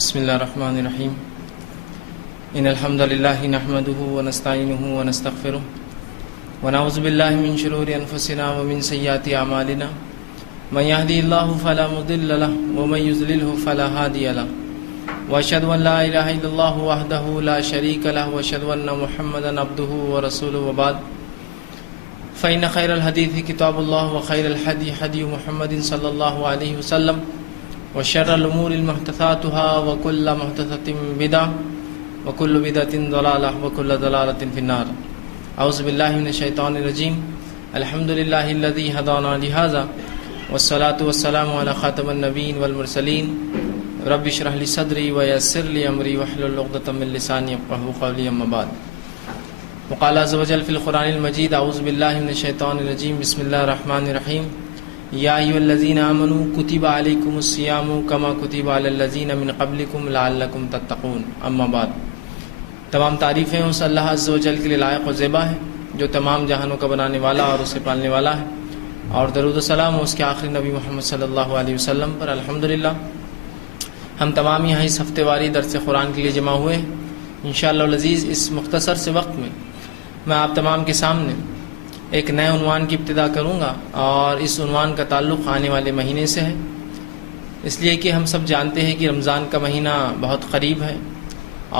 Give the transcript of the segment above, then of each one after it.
بسم اللہ الرحمن الرحیم ان الحمد للہ نحمده ونستعینه ونستغفره ونعوذ باللہ من شرور انفسنا ومن سیئات اعمالنا من يهدي الله فلا مضل له ومن يضلل فلا هادي له واشهد ان لا اله الا الله وحده لا شريك له واشهد ان محمدا عبده ورسوله وبعد فإن خير الحديث كتاب الله وخير الهدي هدي محمد صلى الله عليه وسلم وشر الأمور محدثاتها وكل محدثة بدعة وكل بدعة ضلالة وكل ضلالة في النار. أعوذ بالله من الشيطان الرجيم. الحمد لله الذي هدانا لهذا والصلاة والسلام على خاتم النبيين والمرسلين. رب اشرح لي صدري ويسر لي أمري واحلل عقدة من لساني يفقهوا قولي. أما بعد. وقال عز وجل في القرآن المجيد أعوذ بالله من الشيطان الرجيم. بسم الله الرحمن الرحيم. یا ایھا الذین آمنوا کتب علیکم الصیام کما کتب علی الذین من قبلکم لعلکم تتقون. اما بعد. تمام تعریفیں اس اللہ عز و جل کے لیے لائق و زیبا ہے جو تمام جہانوں کا بنانے والا اور اسے پالنے والا ہے، اور درود و سلام اس کے آخری نبی محمد صلی اللہ علیہ وسلم پر. الحمدللہ ہم تمام یہاں اس ہفتے واری درس قرآن کے لیے جمع ہوئے ہیں. انشاءاللہ العزیز اس مختصر سے وقت میں آپ تمام کے سامنے ایک نئے عنوان کی ابتدا کروں گا، اور اس عنوان کا تعلق آنے والے مہینے سے ہے، اس لیے کہ ہم سب جانتے ہیں کہ رمضان کا مہینہ بہت قریب ہے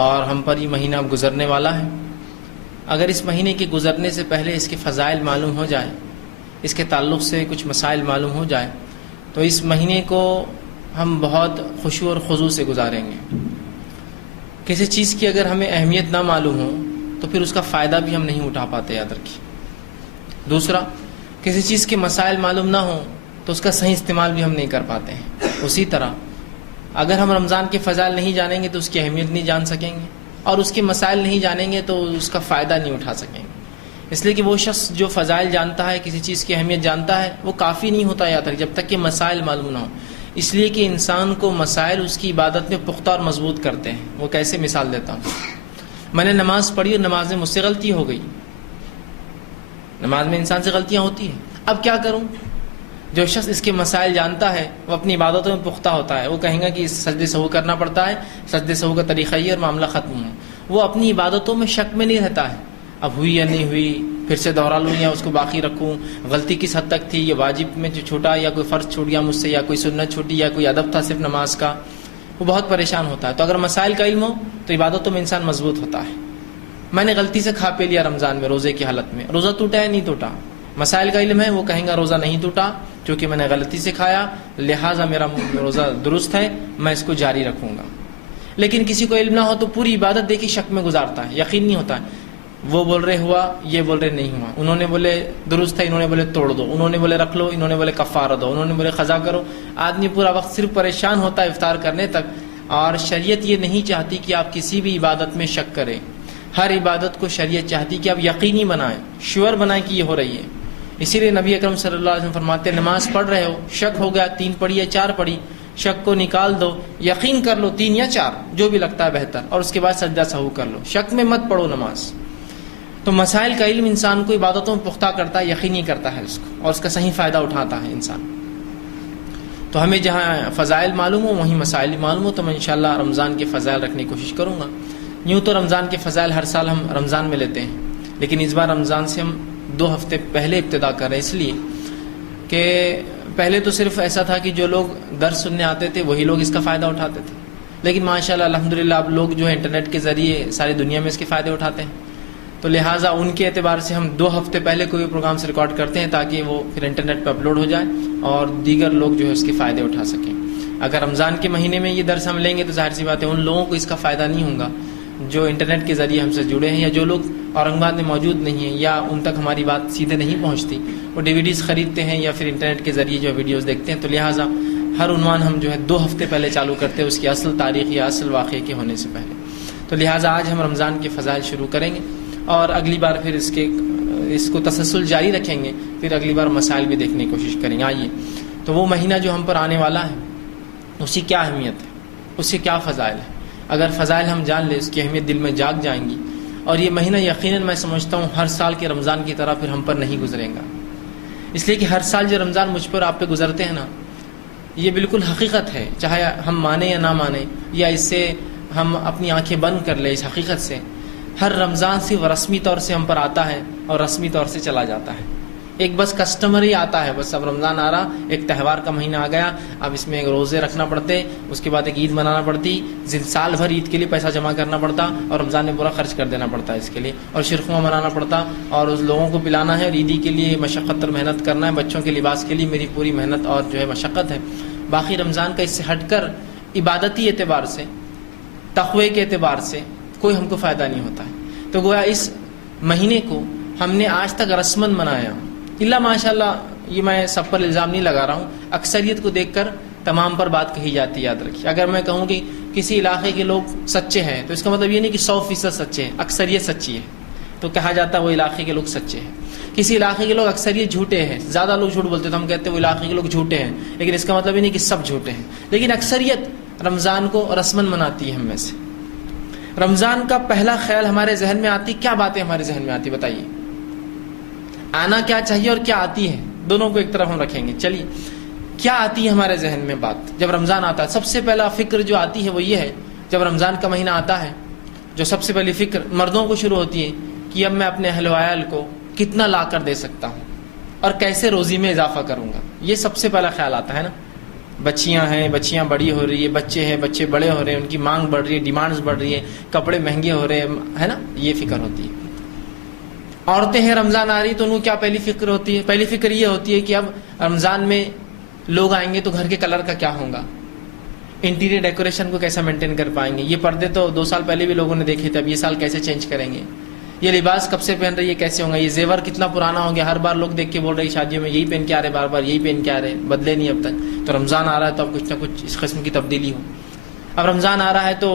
اور ہم پر یہ مہینہ اب گزرنے والا ہے. اگر اس مہینے کے گزرنے سے پہلے اس کے فضائل معلوم ہو جائے، اس کے تعلق سے کچھ مسائل معلوم ہو جائے، تو اس مہینے کو ہم بہت خشوع اور خضوع سے گزاریں گے. کسی چیز کی اگر ہمیں اہمیت نہ معلوم ہو تو پھر اس کا فائدہ بھی ہم نہیں اٹھا پاتے، یاد رکھیے. دوسرا، کسی چیز کے مسائل معلوم نہ ہوں تو اس کا صحیح استعمال بھی ہم نہیں کر پاتے ہیں. اسی طرح اگر ہم رمضان کے فضائل نہیں جانیں گے تو اس کی اہمیت نہیں جان سکیں گے، اور اس کے مسائل نہیں جانیں گے تو اس کا فائدہ نہیں اٹھا سکیں گے. اس لیے کہ وہ شخص جو فضائل جانتا ہے، کسی چیز کی اہمیت جانتا ہے، وہ کافی نہیں ہوتا یاد رکھ جب تک کہ مسائل معلوم نہ ہوں. اس لیے کہ انسان کو مسائل اس کی عبادت میں پختہ اور مضبوط کرتے ہیں. وہ کیسے مثال دیتا ہوں. میں نے نماز پڑھی اور نماز میں مجھ سے غلطی ہو گئی. نماز میں انسان سے غلطیاں ہوتی ہیں، اب کیا کروں؟ جو شخص اس کے مسائل جانتا ہے وہ اپنی عبادتوں میں پختہ ہوتا ہے. وہ کہیں گا کہ سجدے سہو کرنا پڑتا ہے، سجدے سہو کا طریقہ یہ اور معاملہ ختم ہے. وہ اپنی عبادتوں میں شک میں نہیں رہتا ہے، اب ہوئی یا نہیں ہوئی، پھر سے دوہرا لوں یا اس کو باقی رکھوں، غلطی کس حد تک تھی، یہ واجب میں جو چھوٹا یا کوئی فرض چھوٹ گیا مجھ سے، یا کوئی سنت چھوٹی، یا کوئی ادب تھا صرف نماز کا. وہ بہت پریشان ہوتا ہے. تو اگر مسائل کا علم ہو تو عبادتوں میں انسان مضبوط ہوتا ہے. میں نے غلطی سے کھا پی لیا رمضان میں روزے کی حالت میں، روزہ ٹوٹا ہے نہیں ٹوٹا؟ مسائل کا علم ہے، وہ کہیں گا روزہ نہیں ٹوٹا کیونکہ میں نے غلطی سے کھایا، لہٰذا میرا روزہ درست ہے، میں اس کو جاری رکھوں گا. لیکن کسی کو علم نہ ہو تو پوری عبادت دیکھی شک میں گزارتا ہے، یقین نہیں ہوتا ہے. وہ بول رہے ہوا، یہ بول رہے نہیں ہوا، انہوں نے بولے درست ہے، انہوں نے بولے توڑ دو، انہوں نے بولے رکھ لو، انہوں نے بولے کفارہ دو، انہوں نے بولے قضا کرو. آدمی پورا وقت صرف پریشان ہوتا ہے افطار کرنے تک. اور شریعت یہ نہیں چاہتی کہ آپ کسی بھی عبادت میں شک کریں. ہر عبادت کو شریعت چاہتی کہ آپ یقینی بنائیں، شیور بنائیں کہ یہ ہو رہی ہے. اسی لیے نبی اکرم صلی اللہ علیہ وسلم فرماتے ہیں نماز پڑھ رہے ہو، شک ہو گیا 3 پڑھی یا 4 پڑھی، شک کو نکال دو، یقین کر لو 3 یا 4 جو بھی لگتا ہے بہتر، اور اس کے بعد سجدہ سہو کر لو. شک میں مت پڑھو نماز. تو مسائل کا علم انسان کو عبادتوں میں پختہ کرتا ہے، یقینی کرتا ہے اس کو، اور اس کا صحیح فائدہ اٹھاتا ہے انسان. تو ہمیں جہاں فضائل معلوم ہو وہیں مسائل معلوم ہو. تو میں انشاءاللہ رمضان کے فضائل رکھنے کی کوشش کروں گا. یوں تو رمضان کے فضائل ہر سال ہم رمضان میں لیتے ہیں، لیکن اس بار رمضان سے ہم 2 ہفتے پہلے ابتدا کر رہے ہیں، اس لیے کہ پہلے تو صرف ایسا تھا کہ جو لوگ درس سننے آتے تھے وہی لوگ اس کا فائدہ اٹھاتے تھے. لیکن ماشاءاللہ الحمدللہ اب لوگ جو ہے انٹرنیٹ کے ذریعے ساری دنیا میں اس کے فائدے اٹھاتے ہیں. تو لہٰذا ان کے اعتبار سے ہم 2 ہفتے پہلے کوئی پروگرام سے ریکارڈ کرتے ہیں تاکہ وہ پھر انٹرنیٹ پہ اپلوڈ ہو جائے اور دیگر لوگ جو ہے اس کے فائدے اٹھا سکیں. اگر رمضان کے مہینے میں یہ درس ہم لیں گے تو ظاہر سی بات ہے ان لوگوں کو اس کا فائدہ نہیں ہوگا جو انٹرنیٹ کے ذریعے ہم سے جڑے ہیں، یا جو لوگ اورنگ آباد میں موجود نہیں ہیں یا ان تک ہماری بات سیدھے نہیں پہنچتی، وہ DVDs خریدتے ہیں یا پھر انٹرنیٹ کے ذریعے جو ویڈیوز دیکھتے ہیں. تو لہٰذا ہر عنوان ہم جو ہے 2 ہفتے پہلے چالو کرتے ہیں اس کی اصل تاریخ یا اصل واقعے کے ہونے سے پہلے. تو لہٰذا آج ہم رمضان کے فضائل شروع کریں گے، اور اگلی بار پھر اس کو تسلسل جاری رکھیں گے، پھر اگلی بار مسائل بھی دیکھنے کی کوشش کریں گے. آئیے تو وہ مہینہ جو ہم پر آنے والا ہے اس کی کیا اہمیت ہے، اس سے کیا فضائل ہے. اگر فضائل ہم جان لیں، اس کی اہمیت دل میں جاگ جائیں گی، اور یہ مہینہ یقیناً میں سمجھتا ہوں ہر سال کے رمضان کی طرح پھر ہم پر نہیں گزرے گا. اس لیے کہ ہر سال جو رمضان مجھ پر آپ پہ گزرتے ہیں نا، یہ بالکل حقیقت ہے، چاہے ہم مانیں یا نہ مانیں، یا اس سے ہم اپنی آنکھیں بند کر لیں، اس حقیقت سے ہر رمضان صرف رسمی طور سے ہم پر آتا ہے اور رسمی طور سے چلا جاتا ہے۔ ایک بس کسٹمر ہی آتا ہے، بس اب رمضان آ رہا، ایک تہوار کا مہینہ آ گیا، اب اس میں ایک روزے رکھنا پڑتے، اس کے بعد ایک عید منانا پڑتی، سال بھر عید کے لیے پیسہ جمع کرنا پڑتا اور رمضان میں پورا خرچ کر دینا پڑتا ہے اس کے لیے، اور شیرخواہ منانا پڑتا اور اس لوگوں کو پلانا ہے، اور عیدی کے لیے مشقت اور محنت کرنا ہے، بچوں کے لباس کے لیے میری پوری محنت اور جو ہے مشقت ہے۔ باقی رمضان کا اس سے ہٹ کر عبادتی اعتبار سے، تقوی کے اعتبار سے کوئی ہم کو فائدہ نہیں ہوتا ہے۔ تو گویا اس مہینے کو ہم نے آج تک رسمن منایا، اللہ ماشاء اللہ، یہ میں سب پر الزام نہیں لگا رہا ہوں، اکثریت کو دیکھ کر تمام پر بات کہی جاتی ہے، یاد رکھیے۔ اگر میں کہوں کہ کسی علاقے کے لوگ سچے ہیں تو اس کا مطلب یہ نہیں کہ 100% سچے ہیں، اکثریت سچی ہے، تو کہا جاتا ہے وہ علاقے کے لوگ سچے ہیں۔ کسی علاقے کے لوگ اکثریت جھوٹے ہیں، زیادہ لوگ جھوٹ بولتے ہیں تو ہم کہتے ہیں وہ علاقے کے لوگ جھوٹے ہیں، لیکن اس کا مطلب یہ نہیں کہ سب جھوٹے ہیں، لیکن اکثریت رمضان کو رسمن مناتی ہے ہم میں سے۔ رمضان کا پہلا خیال ہمارے ذہن میں آتی، کیا باتیں ہمارے ذہن میں آتی بتائیے؟ آنا کیا چاہیے اور کیا آتی ہے، دونوں کو ایک طرف ہم رکھیں گے۔ چلیے، کیا آتی ہے ہمارے ذہن میں بات جب رمضان آتا ہے؟ سب سے پہلا فکر جو آتی ہے وہ یہ ہے، جب رمضان کا مہینہ آتا ہے جو سب سے پہلی فکر مردوں کو شروع ہوتی ہے کہ اب میں اپنے اہل و عیال کو کتنا لا کر دے سکتا ہوں اور کیسے روزی میں اضافہ کروں گا، یہ سب سے پہلا خیال آتا ہے نا۔ بچیاں ہیں، بچیاں بڑی ہو رہی ہے، بچے ہیں، بچے بڑے ہو رہے ہیں، ان کی مانگ بڑھ رہی ہے، ڈیمانڈز بڑھ رہی ہے، کپڑے مہنگے ہو رہے ہیں، ہے نا، یہ فکر ہوتی ہے۔ عورتیں ہیں، رمضان آ رہی تو ان کو کیا پہلی فکر ہوتی ہے؟ پہلی فکر یہ ہوتی ہے کہ اب رمضان میں لوگ آئیں گے تو گھر کے کلر کا کیا ہوگا، انٹیریئر ڈیکوریشن کو کیسا مینٹین کر پائیں گے، یہ پردے تو 2 سال پہلے بھی لوگوں نے دیکھے تھے، اب یہ سال کیسے چینج کریں گے، یہ لباس کب سے پہن رہے، یہ کیسے ہوں گا، یہ زیور کتنا پرانا ہو گیا، ہر بار لوگ دیکھ کے بول رہے شادیوں میں یہی پہن کے آ رہے، بار بار یہی پہن کے آ رہے، بدلے نہیں اب تک، تو رمضان آ رہا ہے تو اب کچھ نہ کچھ اس قسم کی تبدیلی ہو۔ اب رمضان آ رہا ہے تو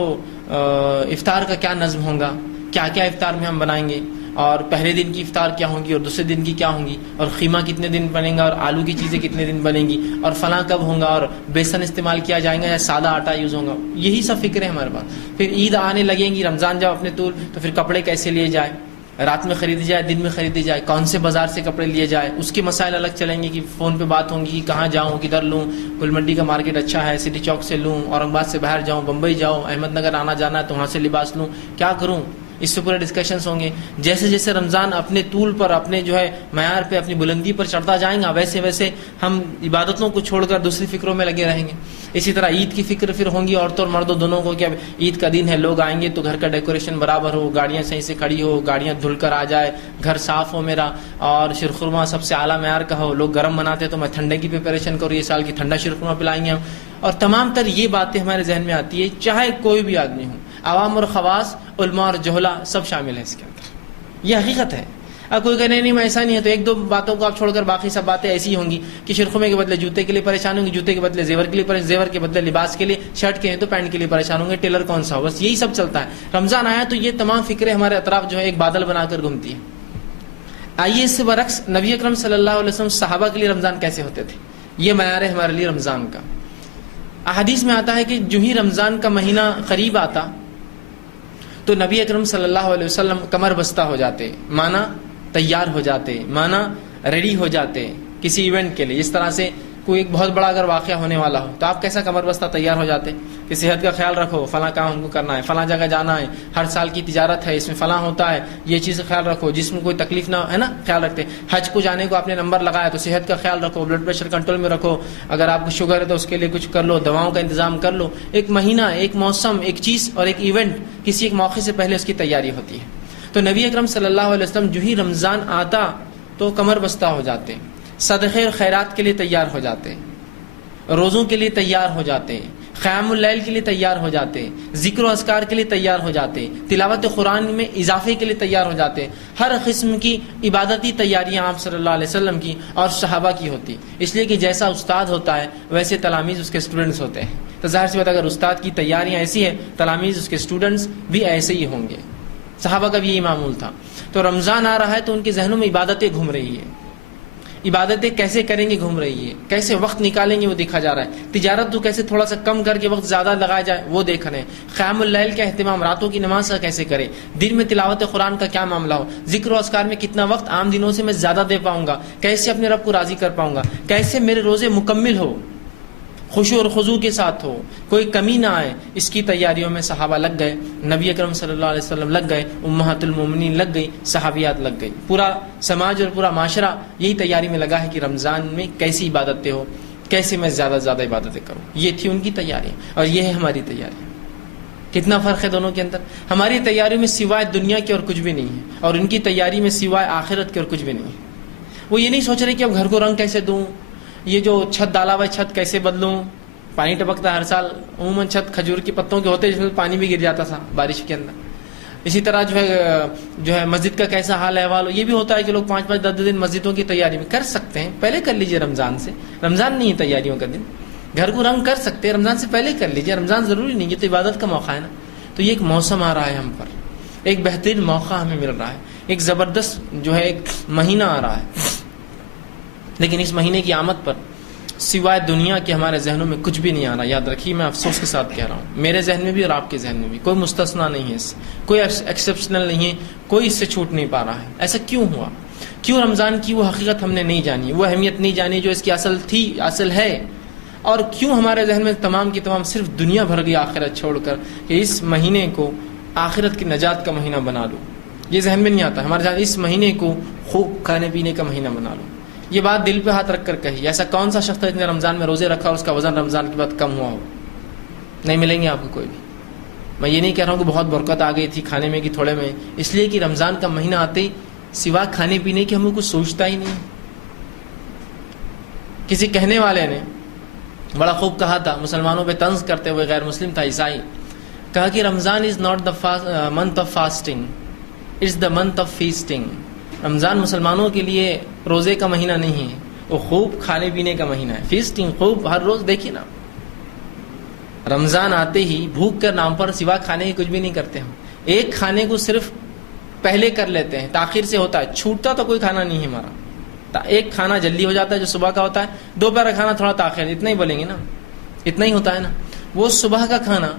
افطار کا کیا نظم ہوگا، کیا کیا افطار میں ہم بنائیں گے، اور پہلے دن کی افطار کیا ہوگی اور دوسرے دن کی کیا ہوں گی، اور خیمہ کتنے دن بنے گا، اور آلو کی چیزیں کتنے دن بنیں گی، اور فلاں کب ہوگا، اور بیسن استعمال کیا جائے گا یا سادہ آٹا یوز ہوگا، یہی سب فکریں ہمارے پاس۔ پھر عید آنے لگیں گی، رمضان جب اپنے طول، تو پھر کپڑے کیسے لیے جائے، رات میں خریدی جائے، دن میں خریدی جائے، کون سے بازار سے کپڑے لیے جائے، اس کے مسائل الگ چلیں گے کہ فون پہ بات ہوں گی کہ کہاں جاؤں، کدھر لوں، گل منڈی کا مارکیٹ اچھا ہے، سٹی چوک سے لوں، اورنگ آباد سے باہر جاؤں، بمبئی جاؤں، احمد نگر آنا جانا ہے تو وہاں سے لباس لوں، کیا کروں، اس سے پورے ڈسکشنز ہوں گے۔ جیسے جیسے رمضان اپنے طول پر، اپنے جو ہے معیار پہ، اپنی بلندی پر چڑھتا جائیں گا، ویسے ویسے ہم عبادتوں کو چھوڑ کر دوسری فکروں میں لگے رہیں گے۔ اسی طرح عید کی فکر پھر ہوں گی عورتوں اور مردوں دونوں کو کہ اب عید کا دن ہے، لوگ آئیں گے تو گھر کا ڈیکوریشن برابر ہو، گاڑیاں صحیح سے کھڑی ہو، گاڑیاں دھل کر آ جائے، گھر صاف ہو میرا، اور شیرخرما سب سے اعلیٰ معیار کا ہو، لوگ گرم مناتے تو میں ٹھنڈے کی پریپریشن کروں، یہ سال کی ٹھنڈا شیرخرما پلائیں گے ہم، اور تمام تر یہ باتیں ہمارے ذہن میں آتی ہے، چاہے کوئی بھی آدمی ہو، عوام اور خواص، علماء اور جہلا، سب شامل ہیں اس کے اندر، یہ حقیقت ہے۔ اب کوئی کہنے نہیں میں ایسا نہیں ہے تو 1-2 باتوں کو آپ چھوڑ کر باقی سب باتیں ایسی ہوں گی کہ شیرخرمے کے بدلے جوتے کے لیے پریشان ہوں گے، جوتے کے بدلے زیور کے لیے، زیور کے بدلے لباس کے لیے، شرٹ کے ہیں تو پینٹ کے لیے پریشان ہوں گے، ٹیلر کون سا ہو، بس یہی سب چلتا ہے۔ رمضان آیا تو یہ تمام فکریں ہمارے اطراف جو ہے ایک بادل بنا کر گھومتی ہیں۔ آئیے اس سے برعکس نبی اکرم صلی اللہ علیہ وسلم صحابہ کے لیے رمضان کیسے ہوتے تھے، یہ معیار ہے ہمارے لیے رمضان کا۔ احادیث میں آتا ہے کہ جو ہی رمضان کا مہینہ قریب آتا تو نبی اکرم صلی اللہ علیہ وسلم کمر بستہ ہو جاتے، مانا تیار ہو جاتے، مانا ریڈی ہو جاتے کسی ایونٹ کے لیے۔ اس طرح سے کوئی ایک بہت بڑا اگر واقعہ ہونے والا ہو تو آپ کیسا کمر بستہ تیار ہو جاتے کہ صحت کا خیال رکھو، فلاں کام ہم کو کرنا ہے، فلاں جگہ جانا ہے، ہر سال کی تجارت ہے، اس میں فلاں ہوتا ہے، یہ چیز خیال رکھو، جسم کوئی تکلیف نہ ہے نا، خیال رکھتے۔ حج کو جانے کو آپ نے نمبر لگایا تو صحت کا خیال رکھو، بلڈ پریشر کنٹرول میں رکھو، اگر آپ کو شوگر ہے تو اس کے لیے کچھ کر لو، دواؤں کا انتظام کر لو۔ ایک مہینہ، ایک موسم، ایک چیز اور ایک ایونٹ، کسی ایک موقع سے پہلے اس کی تیاری ہوتی ہے۔ تو نبی اکرم صلی اللہ علیہ وسلم جو ہی رمضان آتا تو کمر بستہ ہو جاتے، صدقے اور خیرات کے لیے تیار ہو جاتے، روزوں کے لیے تیار ہو جاتے، قیام اللیل کے لیے تیار ہو جاتے، ذکر و اذکار کے لیے تیار ہو جاتے، تلاوت قرآن میں اضافے کے لیے تیار ہو جاتے، ہر قسم کی عبادتی تیاریاں آپ صلی اللہ علیہ وسلم کی اور صحابہ کی ہوتی، اس لیے کہ جیسا استاد ہوتا ہے ویسے تلاميذ اس کے اسٹوڈنٹس ہوتے ہیں، تو ظاہر سی بات اگر استاد کی تیاریاں ایسی ہیں تلاميذ اس کے اسٹوڈنٹس بھی ایسے ہی ہوں گے۔ صحابہ کا بھی یہی معمول تھا۔ تو رمضان آ رہا ہے تو ان کے ذہنوں میں عبادتیں گھوم رہی ہیں، عبادتیں کیسے کریں گے گھوم رہی ہے، کیسے وقت نکالیں گے وہ دیکھا جا رہا ہے، تجارت تو کیسے تھوڑا سا کم کر کے وقت زیادہ لگایا جائے وہ دیکھ رہے ہیں، قیام اللیل کا اہتمام، راتوں کی نماز کا کیسے کرے، دن میں تلاوت قرآن کا کیا معاملہ ہو، ذکر و اذکار میں کتنا وقت عام دنوں سے میں زیادہ دے پاؤں گا، کیسے اپنے رب کو راضی کر پاؤں گا، کیسے میرے روزے مکمل ہو، خشوع اور خضوع کے ساتھ ہو، کوئی کمی نہ آئے، اس کی تیاریوں میں صحابہ لگ گئے، نبی اکرم صلی اللہ علیہ وسلم لگ گئے، امہات المومنین لگ گئی، صحابیات لگ گئی، پورا سماج اور پورا معاشرہ یہی تیاری میں لگا ہے کہ رمضان میں کیسی عبادتیں ہو، کیسے میں زیادہ سے زیادہ عبادتیں کروں. یہ تھی ان کی تیاری اور یہ ہے ہماری تیاری. کتنا فرق ہے دونوں کے اندر. ہماری تیاری میں سوائے دنیا کے اور کچھ بھی نہیں ہے، اور ان کی تیاری میں سوائے آخرت کے اور کچھ بھی نہیں ہے. وہ یہ نہیں سوچ رہے کہ اب گھر کو رنگ کیسے دوں، یہ جو چھت ڈالا ہوا ہے چھت کیسے بدلوں، پانی ٹپکتا ہے ہر سال، عموماً چھت کھجور کے پتوں کے ہوتے جس میں پانی بھی گر جاتا تھا بارش کے اندر. اسی طرح جو ہے مسجد کا کیسا حال احوال ہو. یہ بھی ہوتا ہے کہ لوگ 5-5 10 دن مسجدوں کی تیاری میں کر سکتے ہیں، پہلے کر لیجئے رمضان سے. رمضان نہیں ہے تیاریوں کا دن، گھر کو رنگ کر سکتے ہیں، رمضان سے پہلے کر لیجئے. رمضان ضروری نہیں، یہ تو عبادت کا موقع ہے نا. تو یہ ایک موسم آ رہا ہے ہم پر، ایک بہترین موقع ہمیں مل رہا ہے، ایک زبردست جو ہے ایک مہینہ آ رہا ہے. لیکن اس مہینے کی آمد پر سوائے دنیا کے ہمارے ذہنوں میں کچھ بھی نہیں آ رہا. یاد رکھیے، میں افسوس کے ساتھ کہہ رہا ہوں، میرے ذہن میں بھی اور آپ کے ذہن میں بھی کوئی مستثنا نہیں ہے، اس سے کوئی ایکسیپشنل نہیں ہے، کوئی اس سے چھوٹ نہیں پا رہا ہے. ایسا کیوں ہوا؟ کیوں رمضان کی وہ حقیقت ہم نے نہیں جانی، وہ اہمیت نہیں جانی جو اس کی اصل تھی، اصل ہے؟ اور کیوں ہمارے ذہن میں تمام کی تمام صرف دنیا بھر گئی آخرت چھوڑ کر کہ اس مہینے کو آخرت کی نجات کا مہینہ بنا لو؟ یہ ذہن میں نہیں آتا ہمارے ذہن اس مہینے کو خوب کھانے پینے کا مہینہ بنا لو. یہ بات دل پہ ہاتھ رکھ کر کہی. ایسا کون سا شخص ہے جس نے رمضان میں روزے رکھا اور اس کا وزن رمضان کے بعد کم ہوا ہو؟ نہیں ملیں گے آپ کو کوئی بھی. میں یہ نہیں کہہ رہا ہوں کہ بہت برکت آ گئی تھی کھانے میں کہ تھوڑے میں، اس لیے کہ رمضان کا مہینہ آتے ہی سوا کھانے پینے کے ہمیں کچھ سوچتا ہی نہیں. کسی کہنے والے نے بڑا خوب کہا تھا، مسلمانوں پہ طنز کرتے ہوئے، غیر مسلم تھا، عیسائی، کہا کہ Ramzan is not the month of fasting, it's the month of feasting. Ramzan مسلمانوں کے لیے روزے کا مہینہ نہیں ہے، وہ خوب کھانے پینے کا مہینہ ہے. فیسٹنگ، خوب ہر روز. دیکھیے نا، رمضان آتے ہی بھوک کے نام پر سوا کھانے کی کچھ بھی نہیں کرتے ہم. ایک کھانے کو صرف پہلے کر لیتے ہیں، تاخیر سے ہوتا ہے، چھوٹتا تو کوئی کھانا نہیں ہے ہمارا. ایک کھانا جلدی ہو جاتا ہے جو صبح کا ہوتا ہے، دوپہر کا کھانا تھوڑا تاخیر، اتنا ہی بولیں گے نا، اتنا ہی ہوتا ہے نا. وہ صبح کا کھانا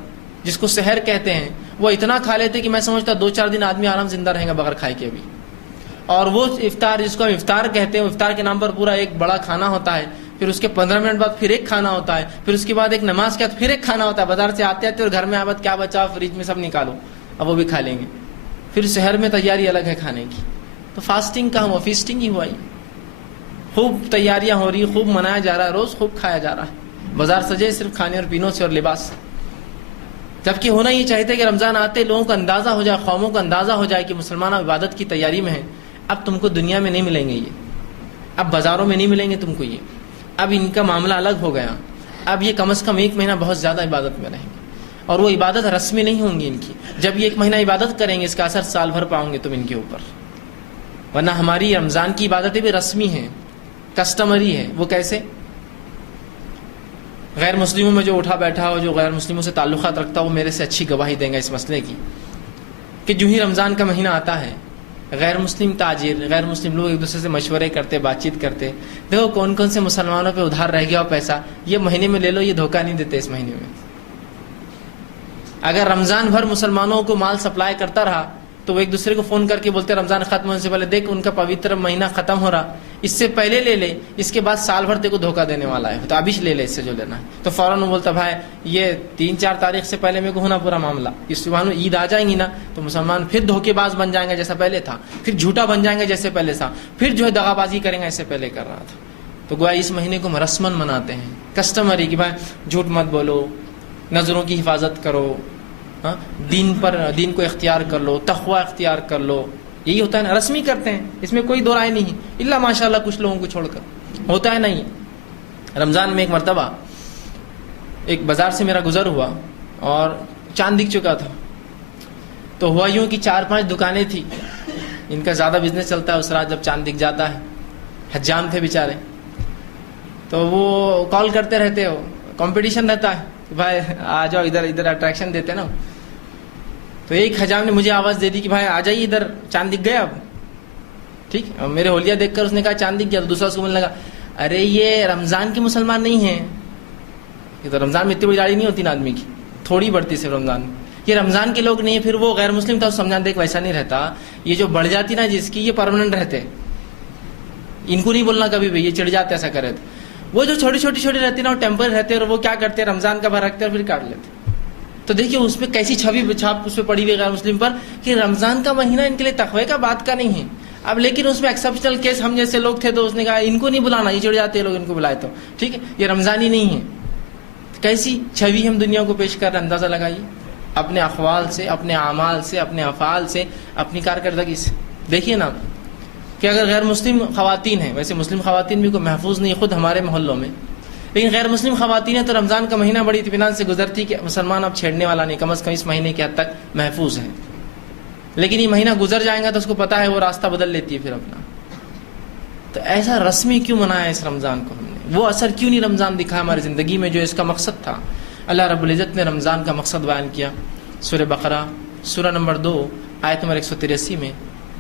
جس کو سحر کہتے ہیں، وہ اتنا کھا لیتے کہ میں سمجھتا 2-4 دن آدمی آرام زندہ رہے گا بغیر کھائے کے بھی. اور وہ افطار جس کو ہم افطار کہتے ہیں، افطار کے نام پر پورا ایک بڑا کھانا ہوتا ہے، پھر اس کے 15 منٹ بعد پھر ایک کھانا ہوتا ہے، پھر اس کے بعد ایک نماز کے بعد پھر ایک کھانا ہوتا ہے. بازار سے آتے آتے اور گھر میں آباد کیا بچا فریج میں سب نکالو، اب وہ بھی کھا لیں گے. پھر شہر میں تیاری الگ ہے کھانے کی. تو فاسٹنگ کا ہوا، فیسٹنگ ہی ہوا ہی. خوب تیاریاں ہو رہی، خوب منایا جا رہا ہے، روز خوب کھایا جا رہا ہے. بازار سجے صرف کھانے اور پینوں سے اور لباس سے. جبکہ ہونا یہ چاہتے کہ رمضان آتے لوگوں کو اندازہ ہو جائے، قوموں کو اندازہ ہو جائے کہ مسلمان عبادت کی تیاری میں ہیں. اب تم کو دنیا میں نہیں ملیں گے یہ، اب بازاروں میں نہیں ملیں گے تم کو یہ. اب ان کا معاملہ الگ ہو گیا. اب یہ کم از کم 1 مہینہ بہت زیادہ عبادت میں رہیں گے، اور وہ عبادت رسمی نہیں ہوں گی ان کی. جب یہ 1 مہینہ عبادت کریں گے اس کا اثر سال بھر پاؤں گے تم ان کے اوپر. ورنہ ہماری رمضان کی عبادتیں بھی رسمی ہیں، کسٹمری ہے. وہ کیسے؟ غیر مسلموں میں جو اٹھا بیٹھا ہو، جو غیر مسلموں سے تعلقات رکھتا ہو، وہ میرے سے اچھی گواہی دیں گا اس مسئلے کی کہ جو ہی رمضان کا مہینہ آتا ہے، غیر مسلم تاجر، غیر مسلم لوگ ایک دوسرے سے مشورے کرتے، بات چیت کرتے، دیکھو کون کون سے مسلمانوں پہ ادھار رہ گیا ہو پیسہ، یہ مہینے میں لے لو، یہ دھوکہ نہیں دیتے اس مہینے میں. اگر رمضان بھر مسلمانوں کو مال سپلائی کرتا رہا تو وہ ایک دوسرے کو فون کر کے بولتے رمضان ختم ہونے سے پہلے، دیکھ ان کا پوتر مہینہ ختم ہو رہا، اس سے پہلے لے لے، اس کے بعد سال بھر تیرے کو دھوکہ دینے والا ہے، تو ابھی لے لے اس سے جو لینا ہے. تو فوراً وہ بولتا بھائی یہ 3-4 تاریخ سے پہلے میرے کو ہونا پورا معاملہ. اس صبح عید آ جائیں گی نا تو مسلمان پھر دھوکے باز بن جائیں گے جیسا پہلے تھا، پھر جھوٹا بن جائیں گے جیسے پہلے تھا، پھر جو ہے دغا بازی کریں گے ایسے پہلے کر رہا تھا. تو گویا اس مہینے کو رسمن مناتے ہیں، کسٹمری کہ بھائی جھوٹ مت بولو، نظروں کی حفاظت کرو، دین کو اختیار کر لو، تقوی اختیار کر لو. یہی ہوتا ہے نا، رسمی کرتے ہیں، اس میں کوئی دو رائے نہیں ہے، الا ماشاءاللہ کچھ لوگوں کو چھوڑ کر. ہوتا ہے نہیں. رمضان میں ایک مرتبہ ایک بازار سے میرا گزر ہوا اور چاند دکھ چکا تھا. تو ہوا یوں کہ 4-5 دکانیں تھی، ان کا زیادہ بزنس چلتا ہے اس رات جب چاند دکھ جاتا ہے. حجام تھے بیچارے، تو وہ کال کرتے رہتے ہو، کمپٹیشن رہتا ہے کہ بھائی آ جاؤ ادھر، ادھر اٹریکشن دیتے نا. تو ایک حجام نے مجھے آواز دے دی کہ بھائی آ جائیے ادھر، چاند دکھ گیا اب. ٹھیک، اب میرے ہولیا دیکھ کر اس نے کہا چاند دکھ گیا. تو دوسرا اس کو بولنے لگا ارے یہ رمضان کے مسلمان نہیں ہیں، یہ تو رمضان میں اتنی بڑی داڑھی نہیں ہوتی نا آدمی کی، تھوڑی بڑھتی صرف رمضان میں، یہ رمضان کے لوگ نہیں ہیں. پھر وہ غیر مسلم تھا، سمجھا دیکھ ویسا نہیں رہتا، یہ جو بڑھ جاتی نا جس کی، یہ پرماننٹ رہتے، ان کو نہیں بولنا کبھی بھی یہ چڑھ جاتے ایسا کرے. وہ جو چھوٹی چھوٹی رہتی نا وہ ٹیمپر رہتے ہیں اور وہ کیا کرتے ہیں رمضان کا بھر رکھتے ہیں اور پھر کاٹ لیتے. تو دیکھیے اس پہ کیسی چھوی چھاپ اس پہ پڑی ہوئی غیر مسلم پر کہ رمضان کا مہینہ ان کے لیے تقوی کا بات کا نہیں ہے. اب لیکن اس میں ایکسیپشنل کیس ہم جیسے لوگ تھے تو اس نے کہا ان کو نہیں بلانا, یہ چڑ جاتے ہیں لوگ ان کو بلائے تو ٹھیک ہے, یہ رمضان ہی نہیں ہے. کیسی چھوی ہم دنیا کو پیش کر رہے ہیں, اندازہ لگائیے اپنے اقوال سے, اپنے اعمال سے, اپنے افعال سے, اپنی کارکردگی سے. دیکھیے نا کہ اگر غیر مسلم خواتین ہیں, ویسے مسلم خواتین بھی کوئی محفوظ نہیں خود ہمارے محلوں میں, لیکن غیر مسلم خواتین ہیں تو رمضان کا مہینہ بڑی اطمینان سے گزرتی کہ مسلمان اب چھیڑنے والا نہیں, کم از کم اس مہینے کی حد تک محفوظ ہے. لیکن یہ مہینہ گزر جائے گا تو اس کو پتا ہے وہ راستہ بدل لیتی ہے پھر اپنا. تو ایسا رسمی کیوں منایا اس رمضان کو ہم نے, وہ اثر کیوں نہیں رمضان دکھا ہماری زندگی میں جو اس کا مقصد تھا. اللہ رب العزت نے رمضان کا مقصد بیان کیا سورہ بقرہ سورہ نمبر 2 آیت نمبر 183 میں,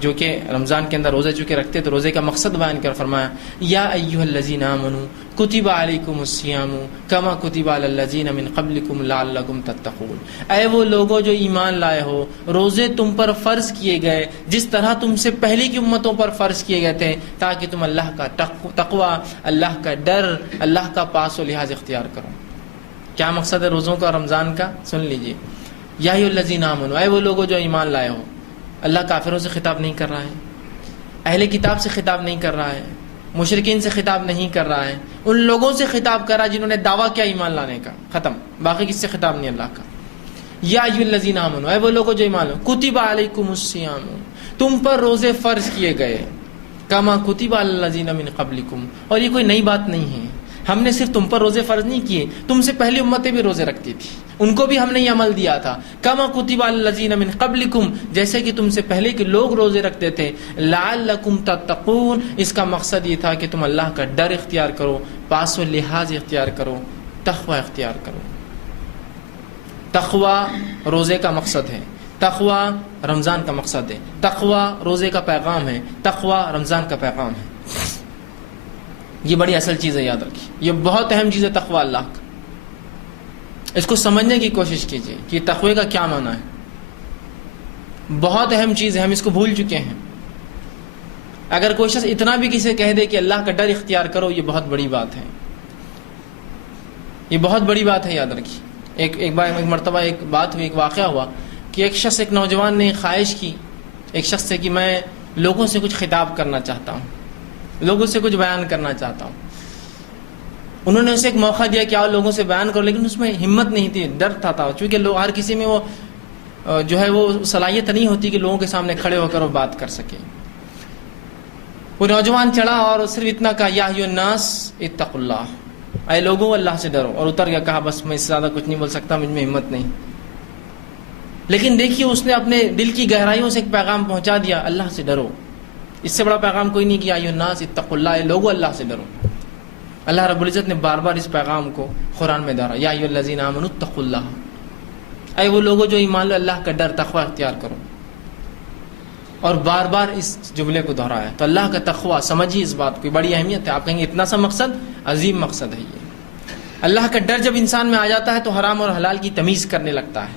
جو کہ رمضان کے اندر روزے چونکہ رکھتے تو روزے کا مقصد بیان کر فرمایا یا ایھا الذین آمنوا کتب علیکم الصیام کما کتب علی الذین من قبلکم لعلکم تتقون. اے وہ لوگوں جو ایمان لائے ہو, روزے تم پر فرض کیے گئے جس طرح تم سے پہلے کی امتوں پر فرض کیے گئے تھے تاکہ تم اللہ کا تقوی, اللہ کا ڈر, اللہ کا پاس و لحاظ اختیار کرو. کیا مقصد ہے روزوں کا رمضان کا, سن لیجئے. یا ایھا الذین آمنوا, اے وہ لوگوں جو ایمان لائے ہو. اللہ کافروں سے خطاب نہیں کر رہا ہے, اہل کتاب سے خطاب نہیں کر رہا ہے, مشرکین سے خطاب نہیں کر رہا ہے, ان لوگوں سے خطاب کر رہا ہے جنہوں نے دعویٰ کیا ایمان لانے کا, ختم. باقی کس سے خطاب نہیں اللہ کا. یا ایھا الذین آمنوا, اے وہ لوگوں جو ایمان لو, کتب علیکم الصیام, تم پر روزے فرض کیے گئے, کما کتب علی الذین من قبلکم, اور یہ کوئی نئی بات نہیں ہے. ہم نے صرف تم پر روزے فرض نہیں کیے, تم سے پہلی امتیں بھی روزے رکھتی تھی, ان کو بھی ہم نے یہ عمل دیا تھا. کما کتب علی الذین من قبلکم, جیسے کہ تم سے پہلے کے لوگ روزے رکھتے تھے. لعلکم تتقون, اس کا مقصد یہ تھا کہ تم اللہ کا ڈر اختیار کرو, پاس و لحاظ اختیار کرو, تقوی اختیار کرو. تقوی روزے کا مقصد ہے, تقوی رمضان کا مقصد ہے, تقوی روزے کا پیغام ہے, تقوی رمضان کا پیغام ہے. یہ بڑی اصل چیز ہے, یاد رکھیے, یہ بہت اہم چیز ہے تقوی اللہ کا. اس کو سمجھنے کی کوشش کیجیے کہ تقوی کا کیا معنی ہے. بہت اہم چیز ہے, ہم اس کو بھول چکے ہیں. اگر کوئی شخص اتنا بھی کسی کہہ دے کہ اللہ کا ڈر اختیار کرو, یہ بہت بڑی بات ہے, یہ بہت بڑی بات ہے, یاد رکھیے. ایک مرتبہ ایک بات ہوئی, ایک واقعہ ہوا کہ ایک نوجوان نے خواہش کی ایک شخص سے کہ میں لوگوں سے کچھ خطاب کرنا چاہتا ہوں, لوگوں سے کچھ بیان کرنا چاہتا ہوں. انہوں نے اسے ایک موقع دیا کہ آؤ لوگوں سے بیان کرو, لیکن اس میں ہمت نہیں تھی, ڈر تھا, چونکہ لوگ ہر کسی میں وہ جو ہے وہ صلاحیت نہیں ہوتی کہ لوگوں کے سامنے کھڑے ہو کر وہ بات کر سکے. وہ نوجوان چڑھا اور صرف اتنا کہا یا ایھا الناس اتقوا اللہ, اے لوگوں اللہ سے ڈرو, اور اتر گیا. کہا بس میں اس سے زیادہ کچھ نہیں بول سکتا, مجھ میں ہمت نہیں. لیکن دیکھیے اس نے اپنے دل کی گہرائیوں سے ایک پیغام پہنچا دیا, اللہ سے ڈرو. اس سے بڑا پیغام کوئی نہیں کہ ایھا الناس اتقوا اللہ, اے لوگوں اللہ سے ڈرو. اللہ رب العزت نے بار بار اس پیغام کو قرآن میں دہرایا, یا ایھا الذین آمنوا اتقوا اللہ, اے وہ لوگوں جو ایمان لو اللہ کا ڈر تقوی اختیار کرو, اور بار بار اس جملے کو دہرایا. تو اللہ کا تقوی سمجھیے, اس بات کی بڑی اہمیت ہے. آپ کہیں گے اتنا سا مقصد, عظیم مقصد ہے یہ. اللہ کا ڈر جب انسان میں آ جاتا ہے تو حرام اور حلال کی تمیز کرنے لگتا ہے,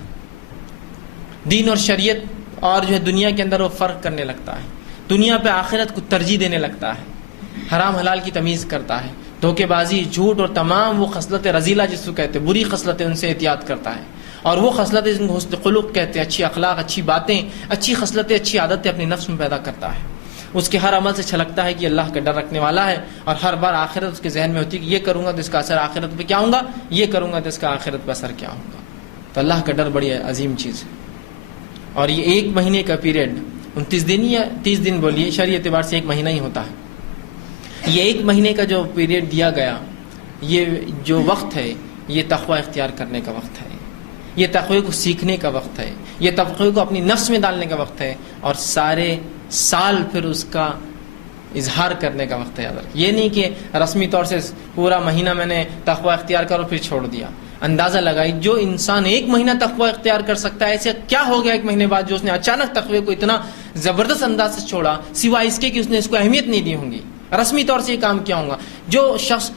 دین اور شریعت اور جو ہے دنیا کے اندر وہ فرق کرنے لگتا ہے, دنیا پہ آخرت کو ترجیح دینے لگتا ہے, حرام حلال کی تمیز کرتا ہے, دھوکے بازی, جھوٹ اور تمام وہ خصلت رذیلہ جس کو کہتے ہیں, بری خصلتیں, ان سے احتیاط کرتا ہے. اور وہ خصلتیں جن کو حسن خلق کہتے ہیں, اچھی اخلاق, اچھی باتیں, اچھی خصلتیں, اچھی عادتیں اپنے نفس میں پیدا کرتا ہے. اس کے ہر عمل سے چھلکتا ہے کہ اللہ کا ڈر رکھنے والا ہے, اور ہر بار آخرت اس کے ذہن میں ہوتی ہے کہ یہ کروں گا تو اس کا اثر آخرت پہ کیا ہوں گا, یہ کروں گا تو اس کا آخرت پہ اثر کیا ہوگا. تو اللہ کا ڈر بڑی عظیم چیز ہے. اور یہ ایک مہینے کا پیریڈ 29 دن یا 30 دن بولیے, شرعی اعتبار سے ایک مہینہ ہی ہوتا ہے. یہ ایک مہینے کا جو پیریڈ دیا گیا, یہ جو وقت ہے یہ تقوی اختیار کرنے کا وقت ہے, یہ تقوی کو سیکھنے کا وقت ہے, یہ تقوی کو اپنی نفس میں ڈالنے کا وقت ہے, اور سارے سال پھر اس کا اظہار کرنے کا وقت ہے. یاد رکھ, یہ نہیں کہ رسمی طور سے پورا مہینہ میں نے تقوی اختیار کرو پھر چھوڑ دیا. اندازہ لگائی جو انسان ایک مہینہ تقوی اختیار کر سکتا ہے, ایسے کیا ہو گیا ایک مہینے بعد جو اس نے اچانک تقوی کو اتنا زبردست انداز سے چھوڑا, سوائے اس کے کہ اس نے اس کو اہمیت نہیں دی ہوں گی, رسمی طور سے یہ کام کیا ہوگا. جو شخص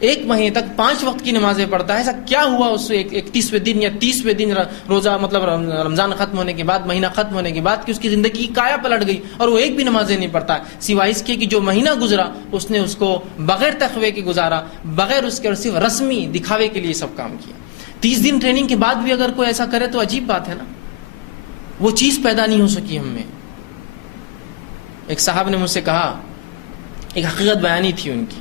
ایک مہینے تک 5 وقت کی نمازیں پڑھتا ہے. ایسا کیا ہوا اس 31ویں دن یا 30ویں دن روزہ مطلب رمضان ختم ہونے کے بعد, مہینہ ختم ہونے کے بعد, کہ اس کی زندگی کی کایا پلٹ گئی اور وہ ایک بھی نمازیں نہیں پڑھتا, سوائے اس کے کہ جو مہینہ گزرا اس نے اس کو بغیر تقوی کے گزارا, بغیر اس کے, اور صرف رسمی دکھاوے کے لیے سب کام کیا. 30 دن ٹریننگ کے بعد بھی اگر کوئی ایسا کرے تو عجیب بات ہے نا, وہ چیز پیدا نہیں ہو سکی ہم میں. ایک صاحب نے مجھ سے کہا, ایک حقیقت بیانی تھی ان کی,